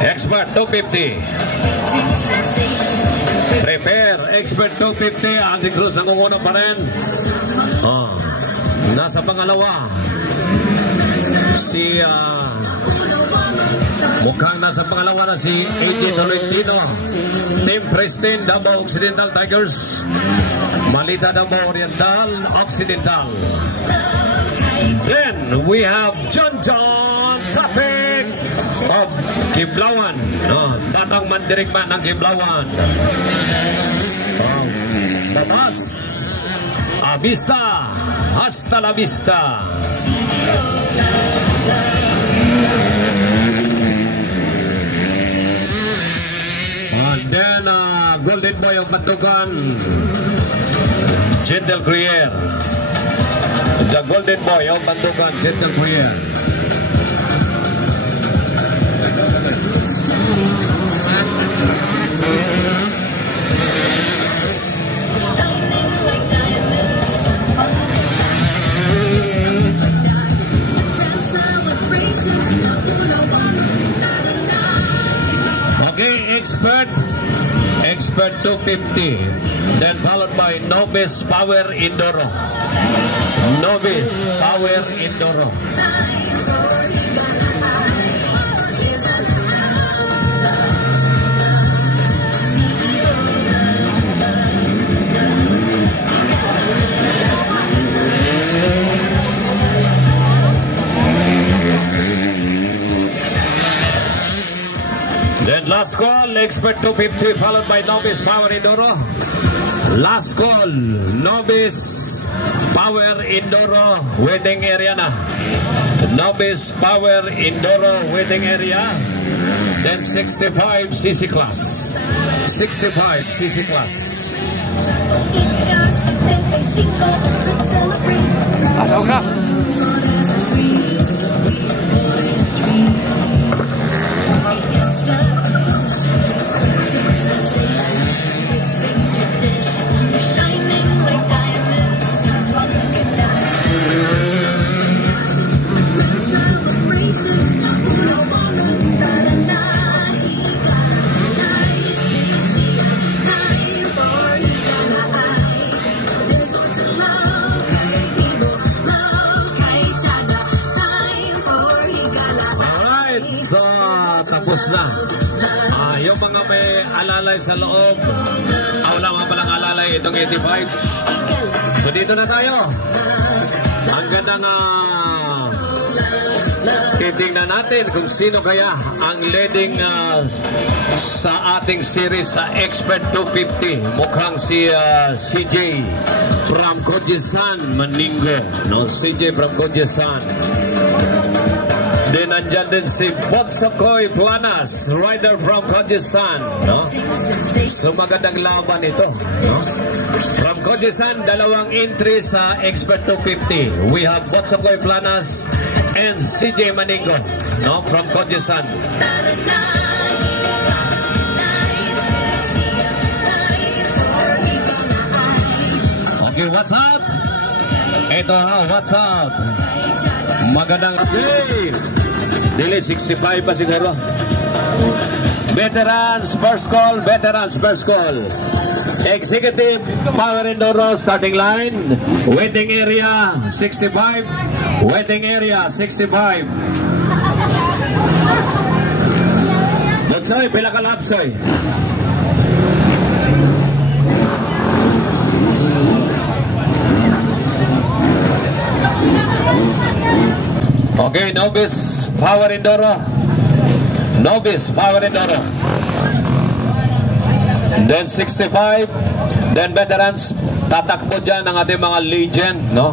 Expert 250. Prepare. Expert 250. Andy Cruz ang umuno pa rin. Nasa pangalawa. Si mukhang nasa pangalawa na si AJ Tolentino. Team Preston, Davao Occidental Tigers. Malita Davao Oriental, Occidental. Then we have John Tapik of Kiblawan. Tatang mandirigman ng Kiblawan. Babas. Avista. Hasta la vista. And then Golden Boy of Matugan, Gentle Crier. The Golden Boy of Matugan, Gentle Crier. Okay, Expert 250. Then followed by Novice Power Indoro. Novice Power Indoro. Then last call, Expert 250 followed by Novice Power Indoro. Last call, Novice Power Indoro waiting area na. Novice Power Indoro waiting area. Then 65cc class. 65cc class. Ayaw na. Na. Yung mga may alalay sa loob, wala mga palang alalay itong 85. So dito na tayo. Ang ganda na titingnan natin kung sino kaya ang leading sa ating series sa Expert 250. Mukhang si CJ from Kojisan Maningo, no? CJ from Kojisan. Then andyan din si Botsokoy Planas, rider from Kojisan, no? So magandang laban ito, no? From Kojisan, dalawang entry sa Expert 250. We have Botsokoy Planas and CJ Maningo, no? From Kojisan. Okay, what's up? Ito what's up? Magandang day. Dili 65 pa siguro. Veterans first call, Executive Power Indoro starting line. Waiting area 65. Waiting area 65. Butsoy, pila ka lapsoy? Okay, novice power enduro. Novice power enduro. Then 65. Then veterans. Tatakbo dyan ang ating mga legend, no?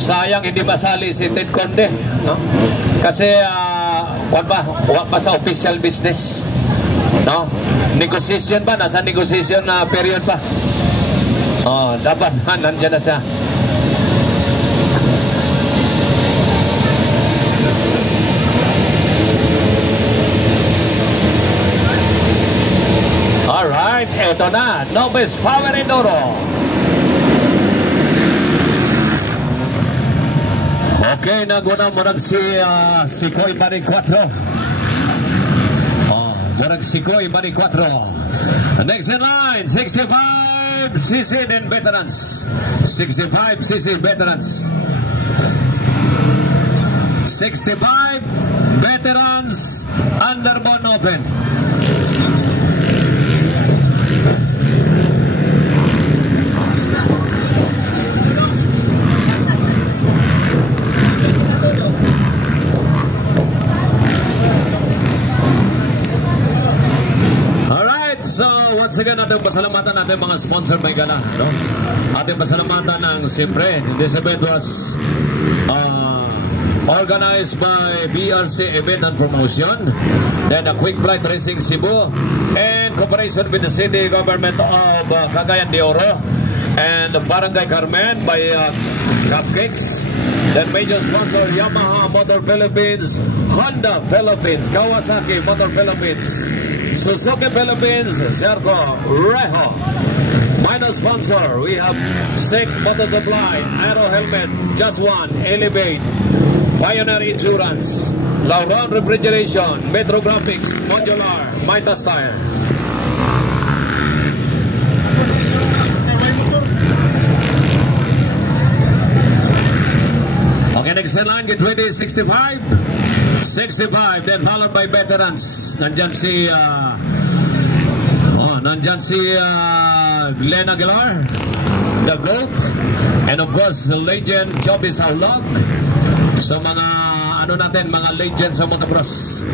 Sayang hindi masali si Ted Conde, no? Kasi wala pa sa official business, no? Negotiation ba? Nasa negotiation na period pa. Oh, dapat nandiyan na siya. Alright, eto na, Novice Power Enduro. Okay, naguna mo si Koy Bari 4. Murag si Koy Bari 4. Next in line, 65cc then veterans. 65cc veterans. 65 veterans Underbone Open. So, once again, ating pasalamatan natin mga sponsor may gala, no? Ating pasalamatan ng siyempre, this event was organized by BRC Event and Promotion, then a Quick Flight Racing Cebu, and cooperation with the City Government of Cagayan de Oro, and Barangay Carmen by Cupcakes. Then major sponsor Yamaha Motor Philippines, Honda Philippines, Kawasaki Motor Philippines, Suzuki Philippines, Serco Reho. Minor sponsor, we have SICK Motor Supply, Aero Helmet, Just One, Elevate, Pioneer Insurance, Lauron Refrigeration, Metro Graphics, Modular, Mitas Tire. Okay, next in line, get ready, 65, then followed by veterans. Nandyan si Glenn Aguilar, the GOAT, and of course the legend Joby Saulog. So mga mga legend sa motocross.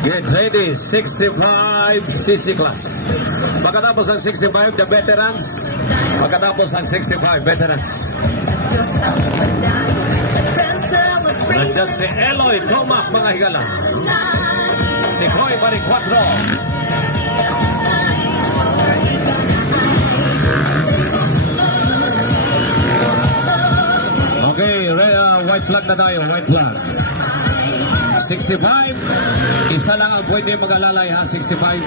Get ready, 65cc class. Pagkatapos ang 65, the veterans. Pagkatapos ang 65, veterans. Nandiyan si Eloy Tomac, mga higala. Si Koy Bari 4. Okay, white flag na tayo, white flag. 65, isa lang ang pwede mag-alalay ha, 65.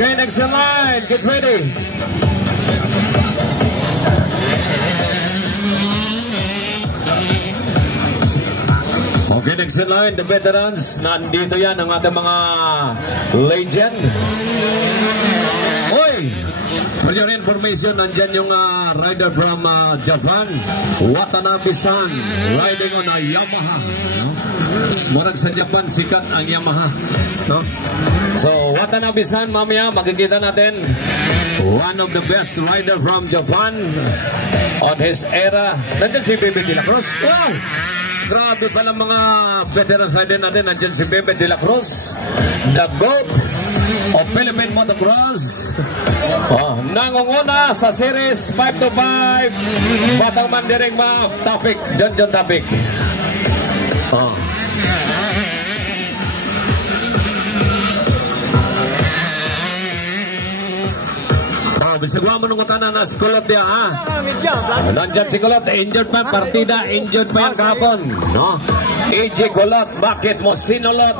Okay, next in line. Get ready. Okay, next in line, the veterans. Nandito yan ang ating mga legend. Oy! For your information, nandyan yung rider from Japan, Watanabe-san, riding on a Yamaha. No? Murag sa Japan, sikat ang Yamaha. No? So, Watanabe-san, mamaya, makikita natin one of the best rider from Japan on his era. Nandyan si Bebe de la Cruz. Wow! Grabe pa ng mga veterans rider natin. Nandyan si Bebe de la Cruz, the GOAT of Philippine Motocross. Nangunguna sa series 5 to 5. Batang Mandireng mga topic. John topic. Bisagwa mo nung kutanan na si Kulot niya, ha? Nandyan si Kulot, injured pa, partida, injured pa yan kahapon, no? AJ Kulot, bakit mo sinulot?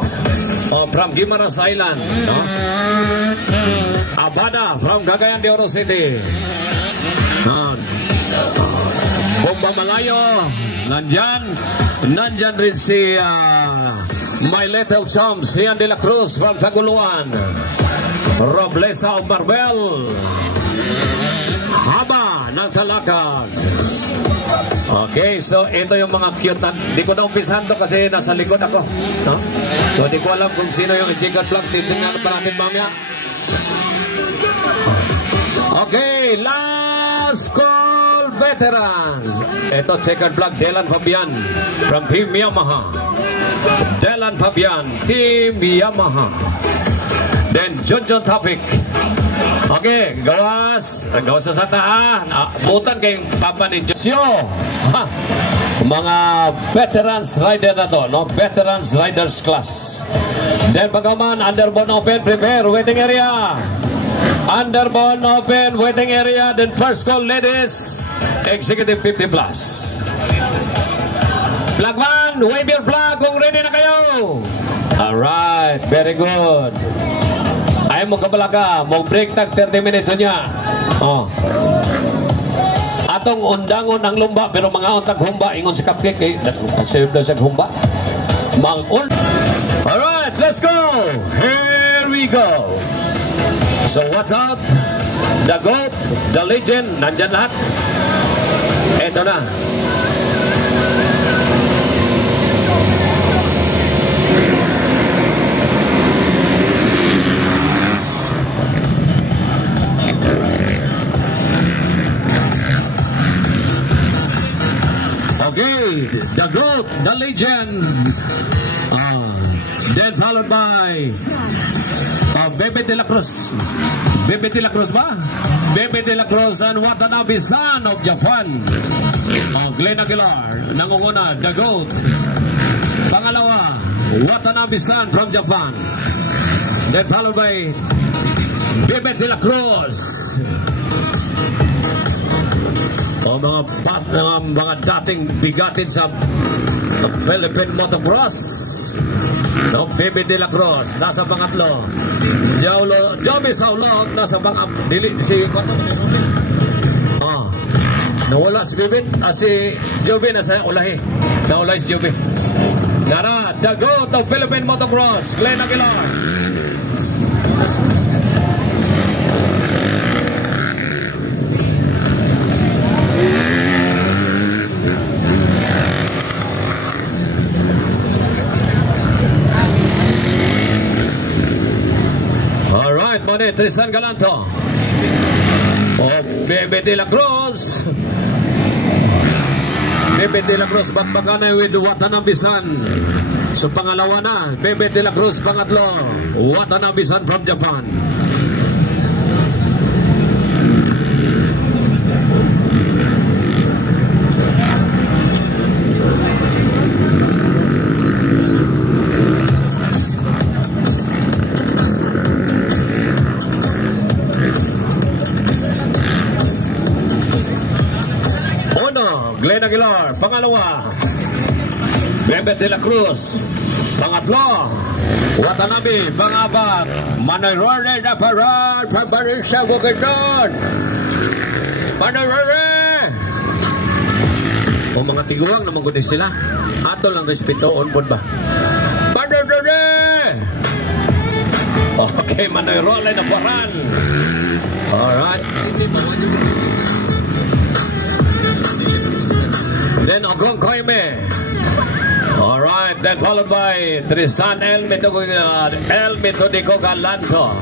From Guimaras Island, no? Abada, from Cagayan de Oro City. Bomba Malayo, nandyan rin si My Little Chum, si Ian de la Cruz from Taguluan. Roblesa of Marbel. Haba ng Talakad. Okay, so ito yung mga cute. Di ko na umpisahan to kasi nasa likod ako, no? So di ko alam kung sino yung checkered flag. Titingnan pa natin mamaya. Okay, last call veterans. Ito checkered flag, Delan Fabian from Team Yamaha. Delan Fabian, Team Yamaha. Then John Topic. Okay, gawas sa sata, butan kayong papa ni Josio. Mga veterans rider na to, no? Veterans riders class. Then pagkaman, underbone open, prepare, waiting area. Underbone open, waiting area. Then first call, ladies, executive 50 plus. Flagman, wave your flag kung ready na kayo. Alright, very good. Ay mo kabalaga, mo break tag 30 minutes niya. Atong undangon ang lumba pero mga untag humba ingon si cupcake kay serve daw sa humba. Alright, let's go. Here we go. So what's out? The GOAT, the legend, nandyan lahat. Eto na. Okay, the GOAT, the legend. Then followed by Bebe de la Cruz. Bebe de la Cruz ba? Bebe de la Cruz and Watanabe-san of Japan. Glenn Aguilar, nangunguna, the GOAT. Pangalawa, Watanabe-san from Japan. Then followed by Bebe de la Cruz. Mga dating bigatin sa Philippine Motocross, no? Bebe de la Cruz nasa pangatlo. Joby Saulog nasa dili si nawala si Bebe, si Joby nasa ulahi. Nawala si Joby. Nara, the GOAT of Philippine Motocross, Glenn Aguilar. ni Tristan Galanto. Bebe de la Cruz. Bebe de la Cruz bakbakanay with Watanabe-san. So pangalawa na, Bebe de la Cruz pangatlo, Watanabe-san from Japan. Glenn Aguilar, pangalawa, Bebe de la Cruz, pangatlo, Watanabe, pangapat, Manarore na parad, pagbarin sa Bukidnon, Manarore! O mga tiguang na manggunis sila, ato lang respetoon po ba? Manarore! Okay, Manarore na parad. Alright. Then Ogong Koime. Alright, then followed by Tristan El Metodico Galanto.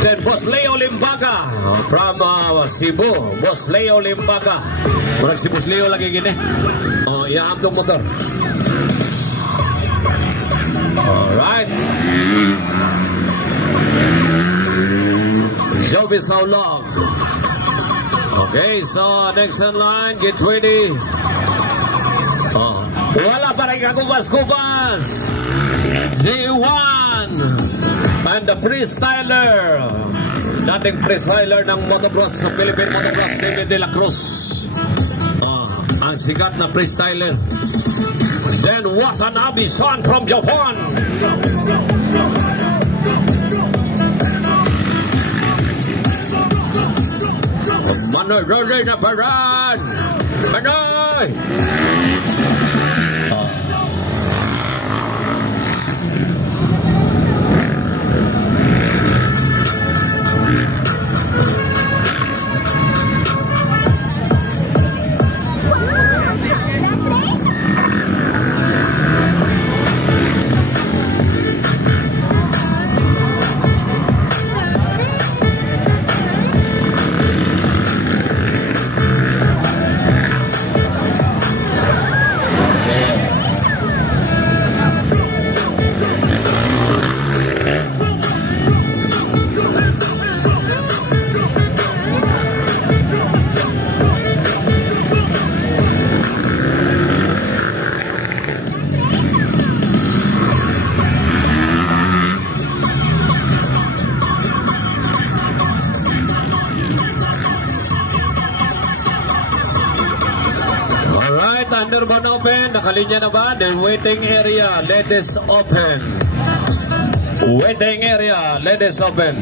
Then Boss Leo Limbaga from Cebu. Boss Leo Limbaga. Parang si Boss Leo lagi gini. Iaham tong motor. Alright. Joby Saulog. Okay, so next in line, get ready. Wala pa rin kakupas-kupas. J1 and the freestyler. Dating freestyler ng motocross sa Philippine Motocross, Bebe de la Cruz. Ang sikat na freestyler. Then Watanabe-san from Japan. Manoy na parad! Manoy! Thunderbird open, nakalinya na ba? The waiting area, ladies open. Waiting area, ladies open.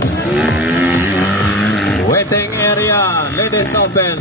Waiting area, ladies open.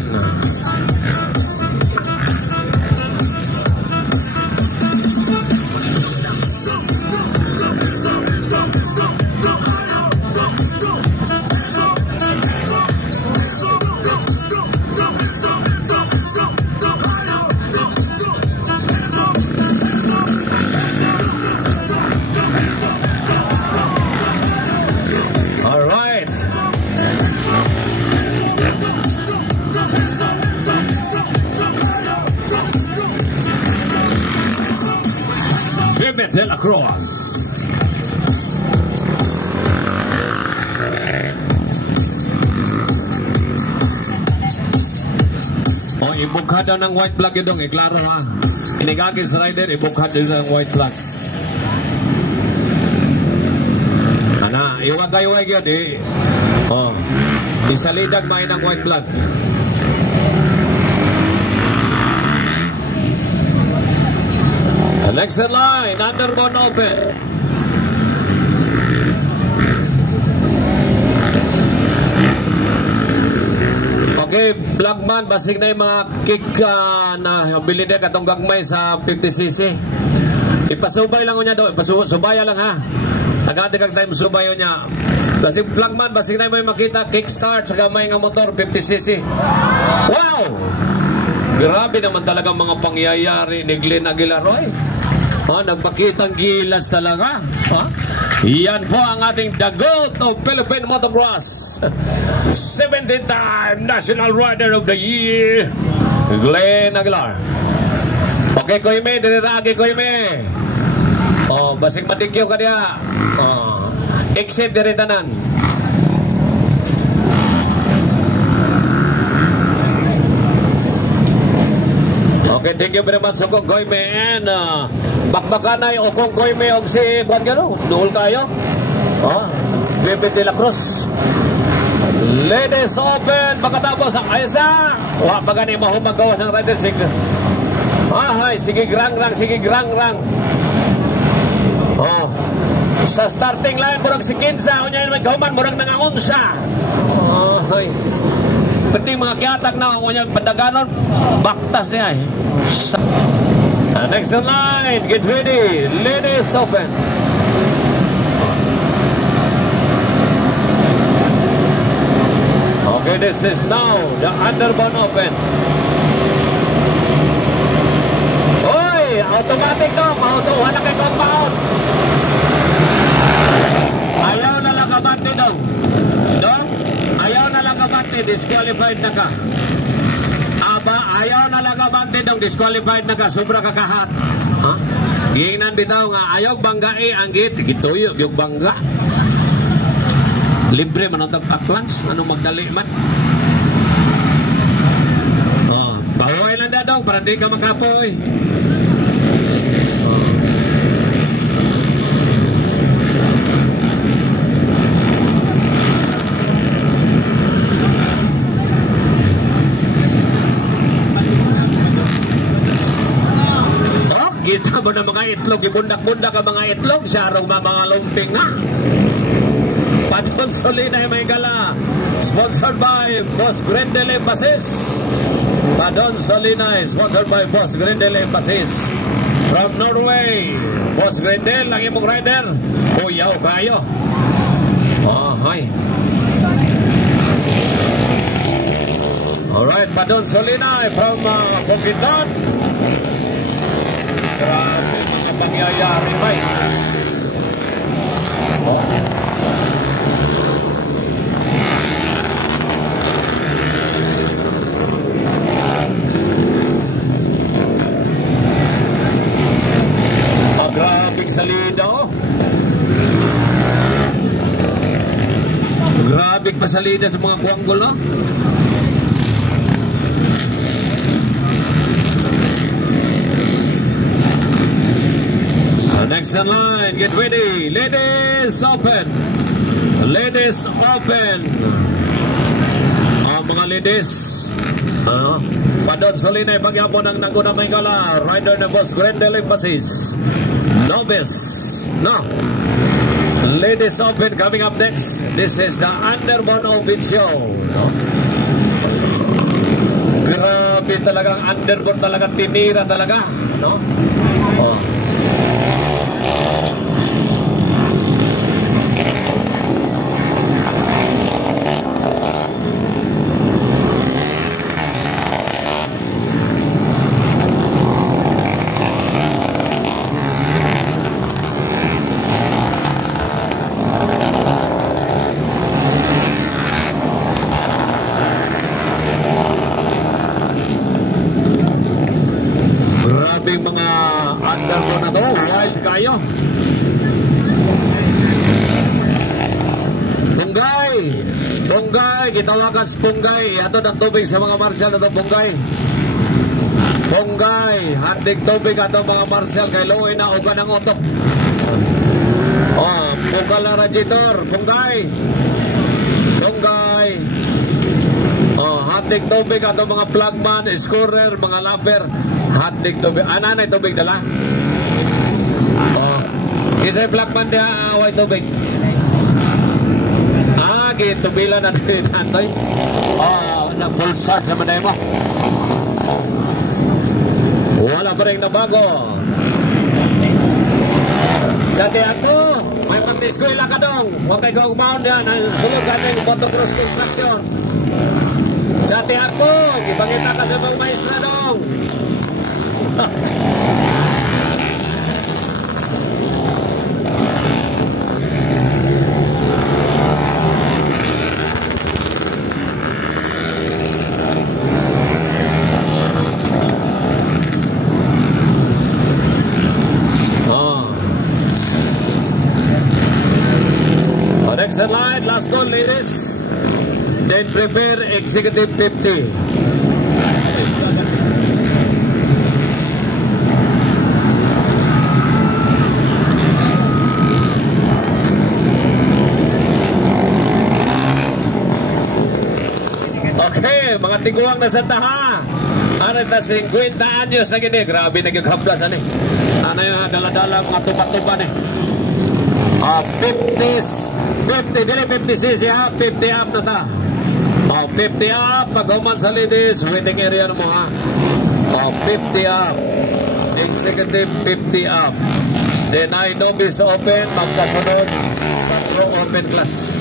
De la Cruz. Ibukha daw ng white flag yun dong, klaro ha. Inigagis rider, ibukha daw ng white flag. Ana, iwag-iwag yun isalidag main ng white flag. Next in line, Thunderbird open. Okay, Blackman, basig na yung mga kick na abilidad katong gagmay sa 50cc. Ipasubay lang niya daw, ipasubaya lang ha. Tagad-tagad time subayo niya. Basig Blackman, basig na yung makita kickstart sa gamay nga motor 50cc. Wow! Grabe naman talaga mga pangyayari ni Glenn Aguilar. Nagpakitang gilas talaga. Yan po ang ating The Goat of Philippine Motocross. 17th time National Rider of the Year, Glenn Aguilar. Okay, Koyme, diriragi Koyme. Basing matikyo ka niya. Exit diritanan. Okay, thank you very much sa kong Koyme. And bakbakanay o kong Koyme o si Juan Gano. Duhol kayo. Bebe de la Cruz. Ladies Open. Pagkatapos ang ayasa. Wah, pagani mahumagawas ang rider. Sige grang-rang. Sa starting line, murag si Kinsa. Unyan may kauman, murag nangangunsa. Pati mga kiatag na ako niya pandaganon, baktas niya. Next in line, get ready. Ladies Open. Okay, this is now the Underbone Open. Automatic dong, mautuhan na kay compound. Ayaw na lang kabante dong. Dong, ayaw na lang kabante, disqualified na ka. Ayaw na lang kabante dong, disqualified na ka, sobra kakahat. Giingnan bitaw nga, ayaw bangga ang gituyo, yung bangga. Libre man ang tagpaklans, anong magdali man. Bahuay lang na dong, para di ka makapoy. Kita mo na mga itlog, ibundak-bundak ang mga itlog, siyarong mga lumping na. Padon Solina yung may gala, sponsored by Boss Grendel Emphasis. Padon Solina is sponsored by Boss Grendel Emphasis. From Norway, Boss Grendel, ang imong rider, kuyaw kayo. Hi. Alright, Padon Solina from Bukidnon. Grabe mga pangyayari ba grabing salida grabing pasalida sa mga kuwanggol Next in line, get ready. Ladies Open. Ladies Open. Mga ladies. Padon Solina, pagyapon ang naguna may gala. Rider na Boss Grendel Emphasis. Novice. No. Ladies Open coming up next. This is the Underbone Open Show. No? Grabe talagang Underbone talaga. Tinira talaga. No? Mga Underbone na to, wild kayo. Punggay, gitawagan sa Punggay. Ato ng tubig sa mga marshal na to, Punggay, handig tubig ato mga marshal kay luoy na ugan ang utok. Punggay na radiator, Punggay. Handig tubig ato mga plugman, scorer, mga lapper. Handig tubig. Nanay tubig dala. Kisay plakman dia away tubig. Gitubila na din Antoy. Nag-pulsar naman na mo. Wala pa rin na bago. Sati ato, may pang-eskwela ka dong. Huwag kayo kong maon yan. Sulog ka ng motocross construction. Sati ako, ipangita ka sa mga maestra dong. next in line. Last call, ladies. Then prepare executive 50. Okay, mga tiguang na sa taha. Ano ito, 50 anyos na gini. Grabe, nagkakablas, ano eh. Ano yung daladalang mga tupa-tupa eh. 50, dili 50 cc ha, 50 up na ta. 50 up, pag-human sa ladies, waiting area na mo ha. 50 up, executive 50 up. Then I novice open, magkasunod sa pro open class.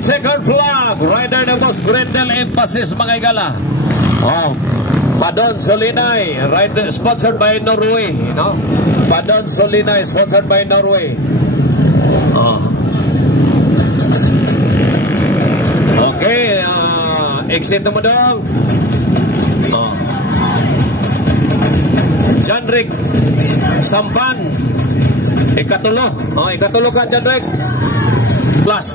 Checkered flag, rider ng Boss Grendel emphasis mga igala. Padon Solinay, rider sponsored by Norway, no? Padon Solinay sponsored by Norway. Okay, exit mo dong. Janrik Sampan, ikatulo ka Janrik. Plus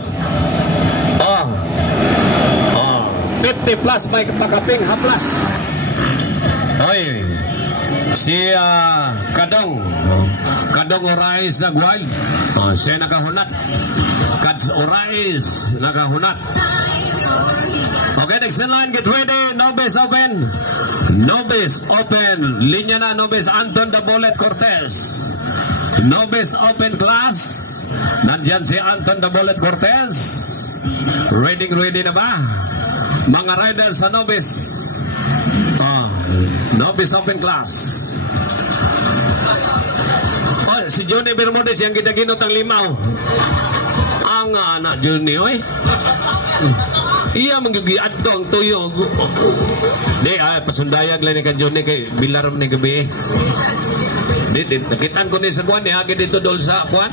50 plus may pakaping haplas. Oy, si Kadong Orais nagwild. Siya nakahunat. Kads Orais nakahunat. Okay, next in line, get ready. Novice open. Novice open. Linya na Novice Anton the Bullet Cortez. Novice open class. Nandyan si Anton the Bullet Cortez. Ready na ba? Mga riders sa Novice. Novice open class. Si Johnny Bermudez yang ginaginot ang limaw. Ang anak Johnny, oy. Iya magigiad to ang tuyo. Di, pasundayag lang ni kan Johnny kay bilar ni gabi. Di, nakitaan ko ni sa kuwan, agi dito dol sa kuwan.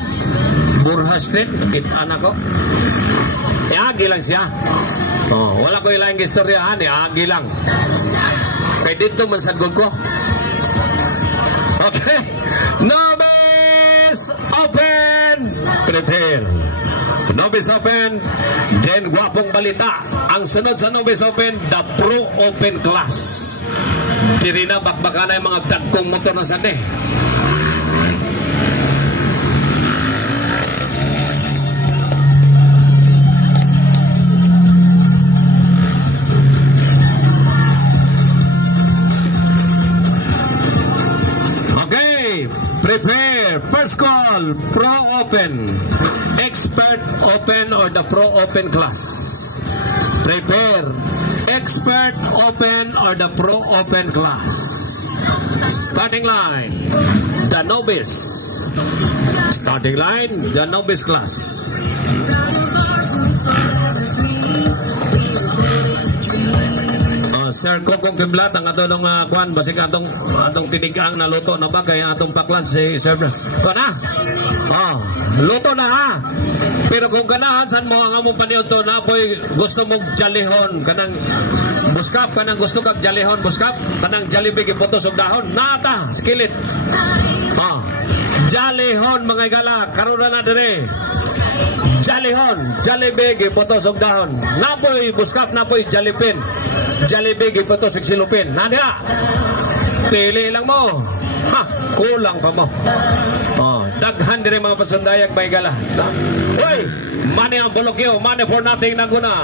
Burha Street, nakitaan ako. Agi lang siya. Wala ko ilang istoryahan, agi lang. Kaya dito mansagod ko. Okay. Novice open. Prepare. Novice open. Then gwapong balita. Ang sunod sa Novice open, the Pro Open class. Diri na bakbaka na yung mga dagkong motor na sande. Prepare. First call, Pro Open. Expert Open or the Pro Open class. Prepare. Expert Open or the Pro Open class. Starting line, the Novice. Starting line, the Novice class. Sir Kokong Kiblat ang atong kuan basig atong tinigang na luto na ba kay atong paklan si Sir. Kuan na. Luto na ha. Pero kung ganahan san mo ang among paniudto na poy gusto mong jalihon kanang buskap kanang gusto kag jalihon buskap kanang Jollibee giputos og dahon nata skillet. Jalihon mga igala karon na dire. Jalihon, Jollibee giputos og dahon. Napoy buskap napoy Jollibee. Jollibee giputos og silupin. Nada. Pili lang mo. Kulang pa mo. Daghan dire mga pasundayag may gala. Hoy, money ang bolokyo, money for nothing na guna.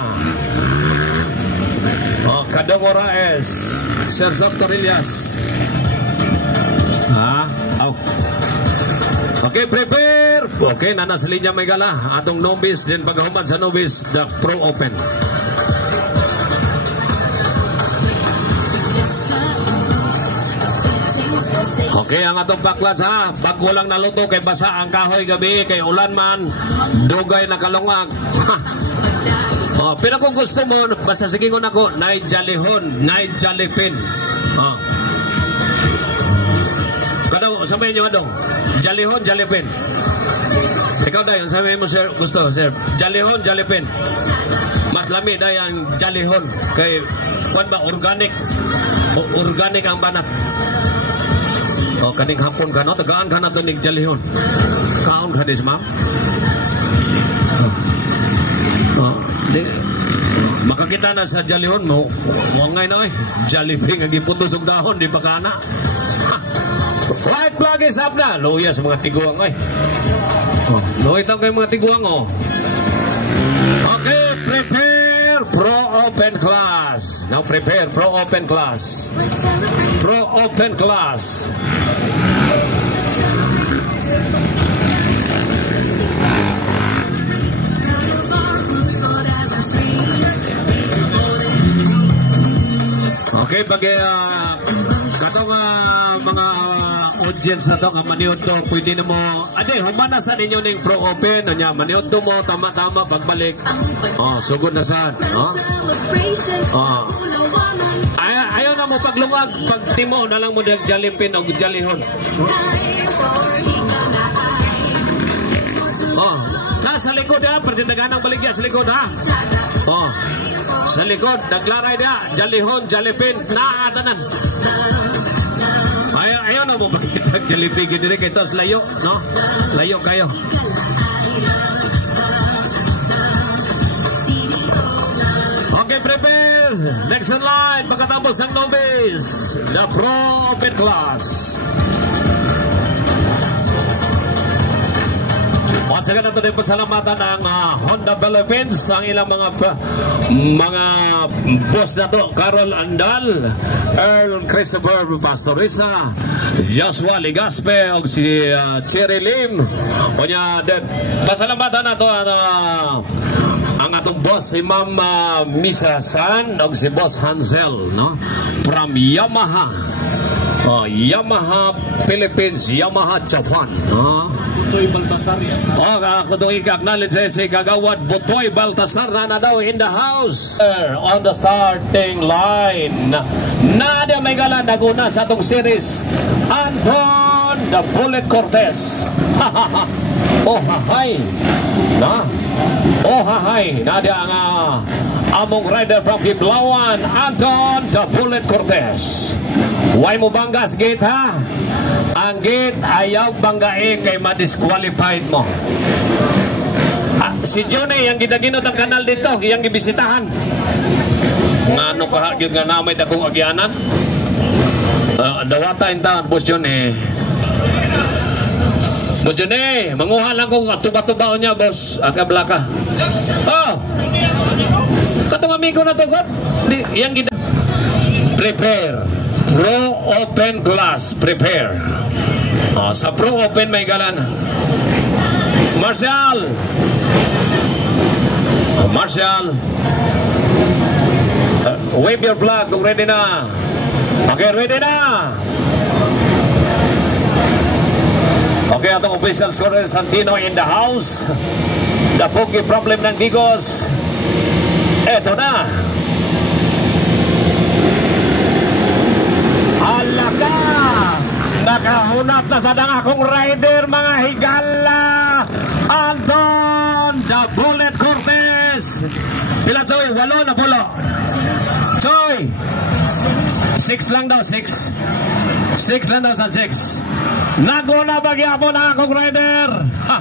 Kadong Orais, Sir Dr. Elias. Okay, prepare. Okay, nana sa linya may gala. Atong novice, din pagkahuman sa novice, the Pro Open. Okay, ang atong paklat ha. Bago lang naluto kay basa ang kahoy gabi, kay ulan man, dugay na kalungag. Oh, pero kung gusto mo, basta sige ko na ko, Nay Jalihon, Nay Jalipin. Oh. Kadaw, sabihin nyo adong, Jalihon, Jalipin. Ikaw dayon, sabihin mo sir, gusto sir, Jalihon, Jalipin. Mas lami dayon ang Jalihon. Kay, kwan ba, organic. Organic ang banat. Oh, kaning hapon ka, no? Tagaan ka na ito ni Jalihon. Kaon ka dis, ma'am? Oh. Makakita na sa Jalihon mo, wangay na eh. Jaliping ang iputos ng dahon, di pa ka na. Right plug is up na. Luya sa mga tiguang eh. Oh, luya ito kayo mga tiguang oh. Okay, prepare Pro Open class. Now prepare Pro Open class. Pro Open class. Okay, pag katong mga audience na ito, maniod to, pwede na mo, humana sa ninyo ng Pro Open, maniod to mo, tama-tama, pagbalik. Oh, sugod na saan. Oh. Oh. Ayaw na mo paglungag, pag timo, na lang mo ng Jalipin o Jalihon. Oh. Sa likod ha, pertindagan ng baligya sa likod ha. Oh. Sa likod, naglaray na, Jalihon, Jalipin, naatanan. Ayaw na mo makikita Jalipin, gini rin ito, layo, no? Layo kayo. Okay, prepare. Next in line, pagkatapos ng novice, the Pro Open class. At sa ganito din pasalamatan ang Honda Philippines, ang ilang mga boss na to, Carol Andal, Earl Christopher Pastoriza, Joshua Ligaspe, o si Cherry Lim. O niya, pasalamatan na to ang atong boss, si Ma'am Misa San, o si Boss Hansel, no? From Yamaha. Yamaha Philippines, Yamaha Japan, no? Butoy Baltasar yan. Ako doon i-acknowledge si Kagawad Butoy Baltasar na daw in the house. On the starting line. Nadia may gala naguna sa itong series. Anton the Bullet Cortez. Oh hahay. Na? Oh hahay. Nadia ang among rider from Kiblawan, Anton the Bullet Cortez. Why mo banggas gate ha? Ang gate ayaw banggain kay ma-disqualified mo. Si Johnny yung ginaginot ang kanal dito, yung gibisitahan. Ano kahagin nga namay dakong agyanan? Dawata yung taon, Boss Johnny. Boss Johnny, manguha lang kung tuba-tubaon niya, Boss. Akablaka. Oh! Katong amigo na to, God. Yung prepare. Pro Open class, prepare. Sa Pro Open may galan. Marshall. Marshall. Wave your flag kung ready na. Okay, ready na. Okay, atong official score Santino in the house. The Pogi problem ng Digos. Eto na. Alaka! Nakahunap na sa akong rider, mga higala! Anton, the Bullet Cortez! Pila, Choy? 8 na pulo. Choy! 6 lang daw, 6. 6 lang daw sa 6. Naguna bagyapon ang akong rider! Ha!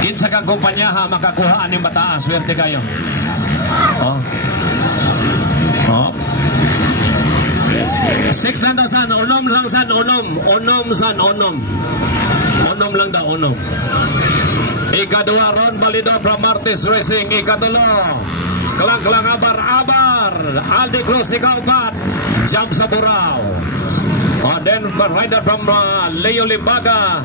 Kinsa kang kumpanya ha, makakuhaan yung bataas. Swerte kayo. Oh. Oh. 6 lang daw san, unom lang san, unom san, unom lang daw, unom. Ikadua, Ron Balidor from Martis Racing. Ikatulo, Klang Abar, Aldi Cruz, ikaupat, Jump sa Burao. Then rider from Leo Limbaga,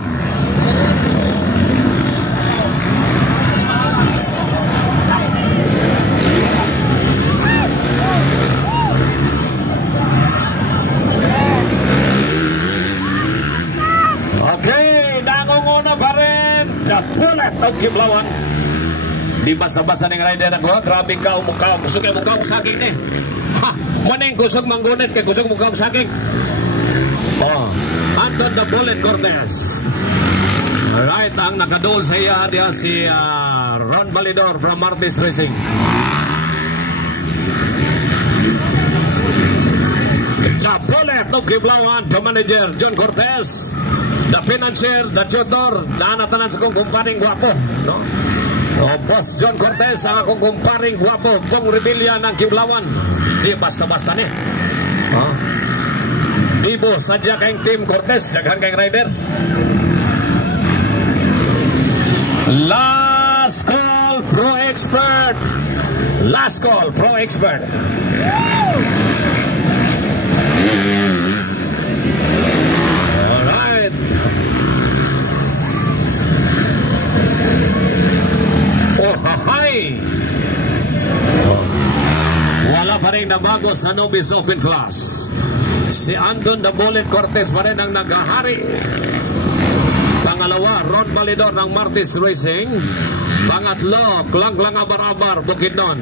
of Kiblawan. Di basta-basta ng rider na ko. Grabe ka, mukha. Kusog yung mukha mo sa akin eh. Ha! Maning kusog manggunit kay kusog mukha mo sa akin. Oh, Anton the Bullet Cortez. Alright, ang nakadol sa iya dia si Ron Validor from Martis Racing. The Bullet of Kiblawan, the manager John Cortez, the financier, the tutor, naanatanan sa kong kumparing guwapo, no? Oh, Boss John Cortez, ang akong kumparing guwapo, Bong Rebilla ng Kiblawan. Di basta-basta ni. Oh. Ibo, sadya kayong Team Cortez, daghan kayong rider. Last call, Pro Expert. Last call, Pro Expert. Alright. Oh, hi. Wala pa rin nabago sa Novice Open Class. Si Anton the Bullet Cortez pa rin ang naghahari. Pangalawa, Ron Validor ng Martis Racing. Pangatlo, Klangklang Abar-Abar, Bukidnon.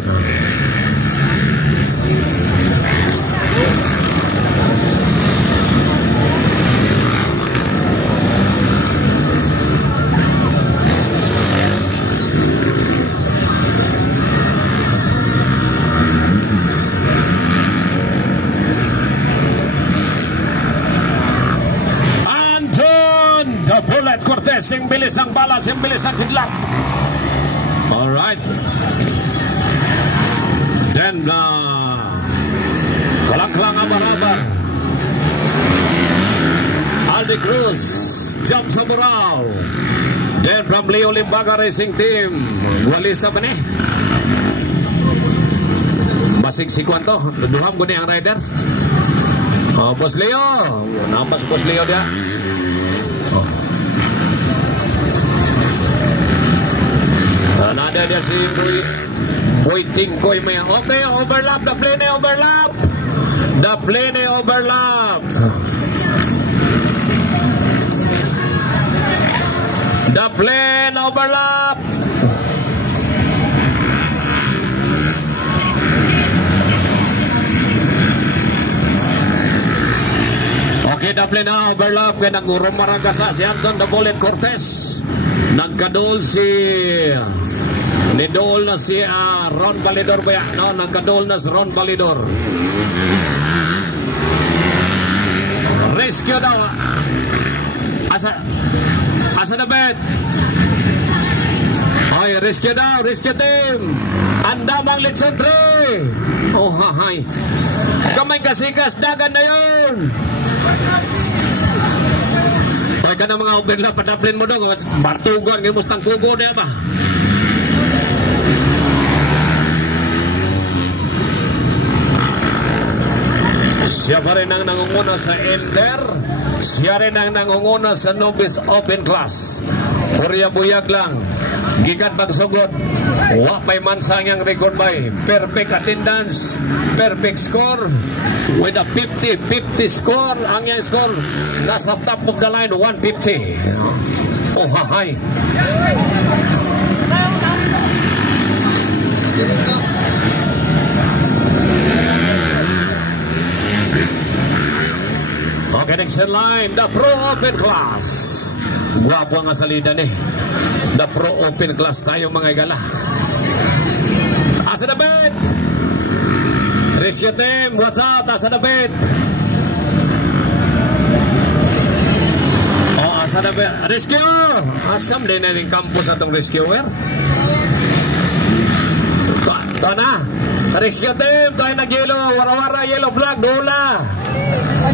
Bullet Cortez, sing bilis ang bala, sing bilis ang kidlat. Alright. Then, Klangklang Abar-Abar. Aldi Cruz, jump sa Burao. Then from Leo Limbaga Racing Team, Walisa ba ni? Basig si Kwanto, duham ko ni ang rider. Boss Leo, namas Boss Leo dia. Nada dia si Boy Tingkoy maya. Okay, overlap. The plane overlap. The plane overlap. The plane overlap. Okay, the plane overlap. Kaya nag-urumaragasa si Anton the Bullet Cortez. Nagkadol si Nidol na si Ron Validor ba yan? No, nagkadol na si Ron Validor. Rescue daw. Asa na bet? Ay, rescue daw, rescue team. Andamang Litson 3. Oh, hahay. Kamay kasikas, dagan na yun. Ay, ka na mga overlap, padaplin mo daw. Bartugon, ngayon mo tangkugo na ba? Siya pa rin ang nangunguna sa Ender. Siya rin ang nangunguna sa Novice Open Class. Purya buyag lang. Gikan pagsugod. Wapay man sa ang record by. Perfect attendance. Perfect score. With a 50-50 score. Ang yung score nasa top of the line 150. Oh, hahay. Okay, next in line, the Pro Open Class. Guwapo ang salida ni. The Pro Open Class tayo mga igala. Asa na bet? Rescue team, what's up? Asa na bet? Oh, asa na bet? Rescue! Asam din na yung campus atong rescuer. Ito na. Rescue team, tayo nag-yellow. Wara-wara, yellow flag, dola.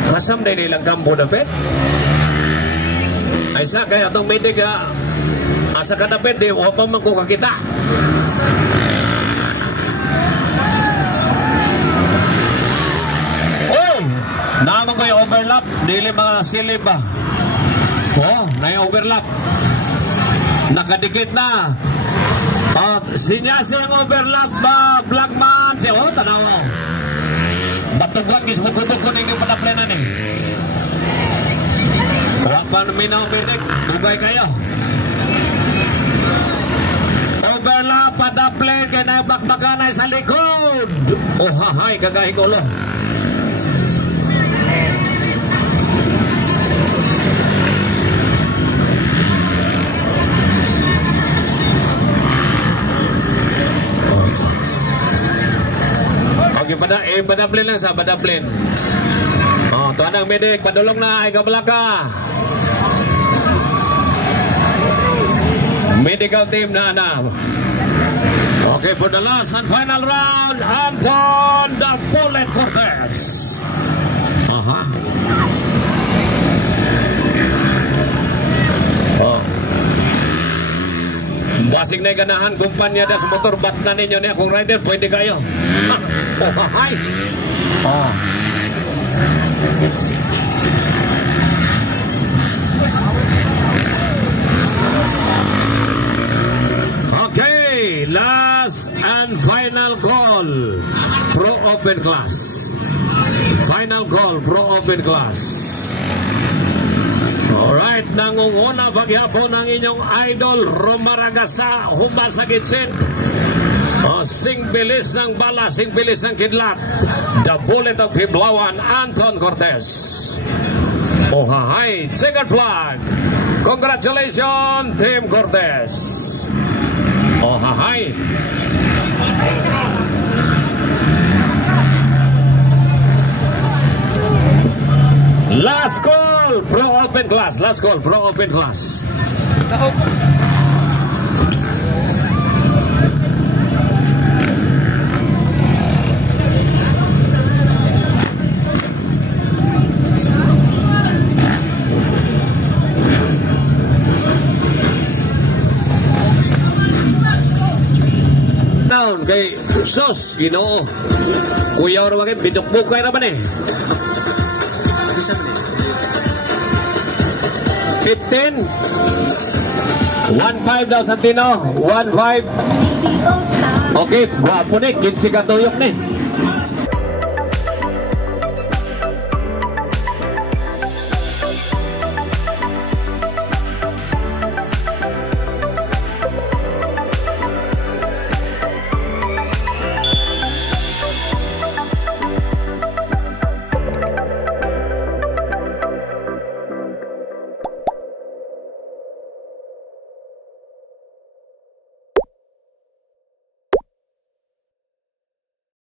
Masam din nilang kampo na pet. Ay sa kaya itong medic asa ka na pet, wapang mangkuka kita. Oh! Naman ko yung overlap. Dili mga silib ba? Oh, na yung overlap. Nakadikit na. Sinyasi ang overlap ba? Black man. Oh, tanaw. Batugan kis bukod-bukod ko ninyo padaplanan eh. Wala pa namin ako bitik. Bugay kayo. sa likod. Oh, hahay, kagahing ulo. Okay, padaplin lang sa padaplin. Oh, tuan ang medik, padulong na ay kabalaka. Medical team na anam. Okay, for the last and final round, Anton the Bullet Cortez. Aha. Oh. Basig na ganahan kumpanya da sa motor, bat na ninyo niya kung rider, pwede kayo. Oh, hi. Oh. Okay, last and final call. Pro Open Class. Final call, Pro Open Class. Alright, nangunguna paghapon ng inyong idol Romaragasa, humasagitsit. Sing bilis ng bala, sing bilis ng kidlat. The Bullet of Piblawan, Anton Cortez. Oh, hi, checkered flag. Congratulations, Team Cortez. Oh, hi. Last call, Pro Open Class. Last call, Pro Open Class. Down kay Sos, Ginoo. Kuya ora magay bidukbuk kay ra man eh. 15 1-5 daw Santino. 1-5. Okay, guwapo ni, 15 ka tuyok ni.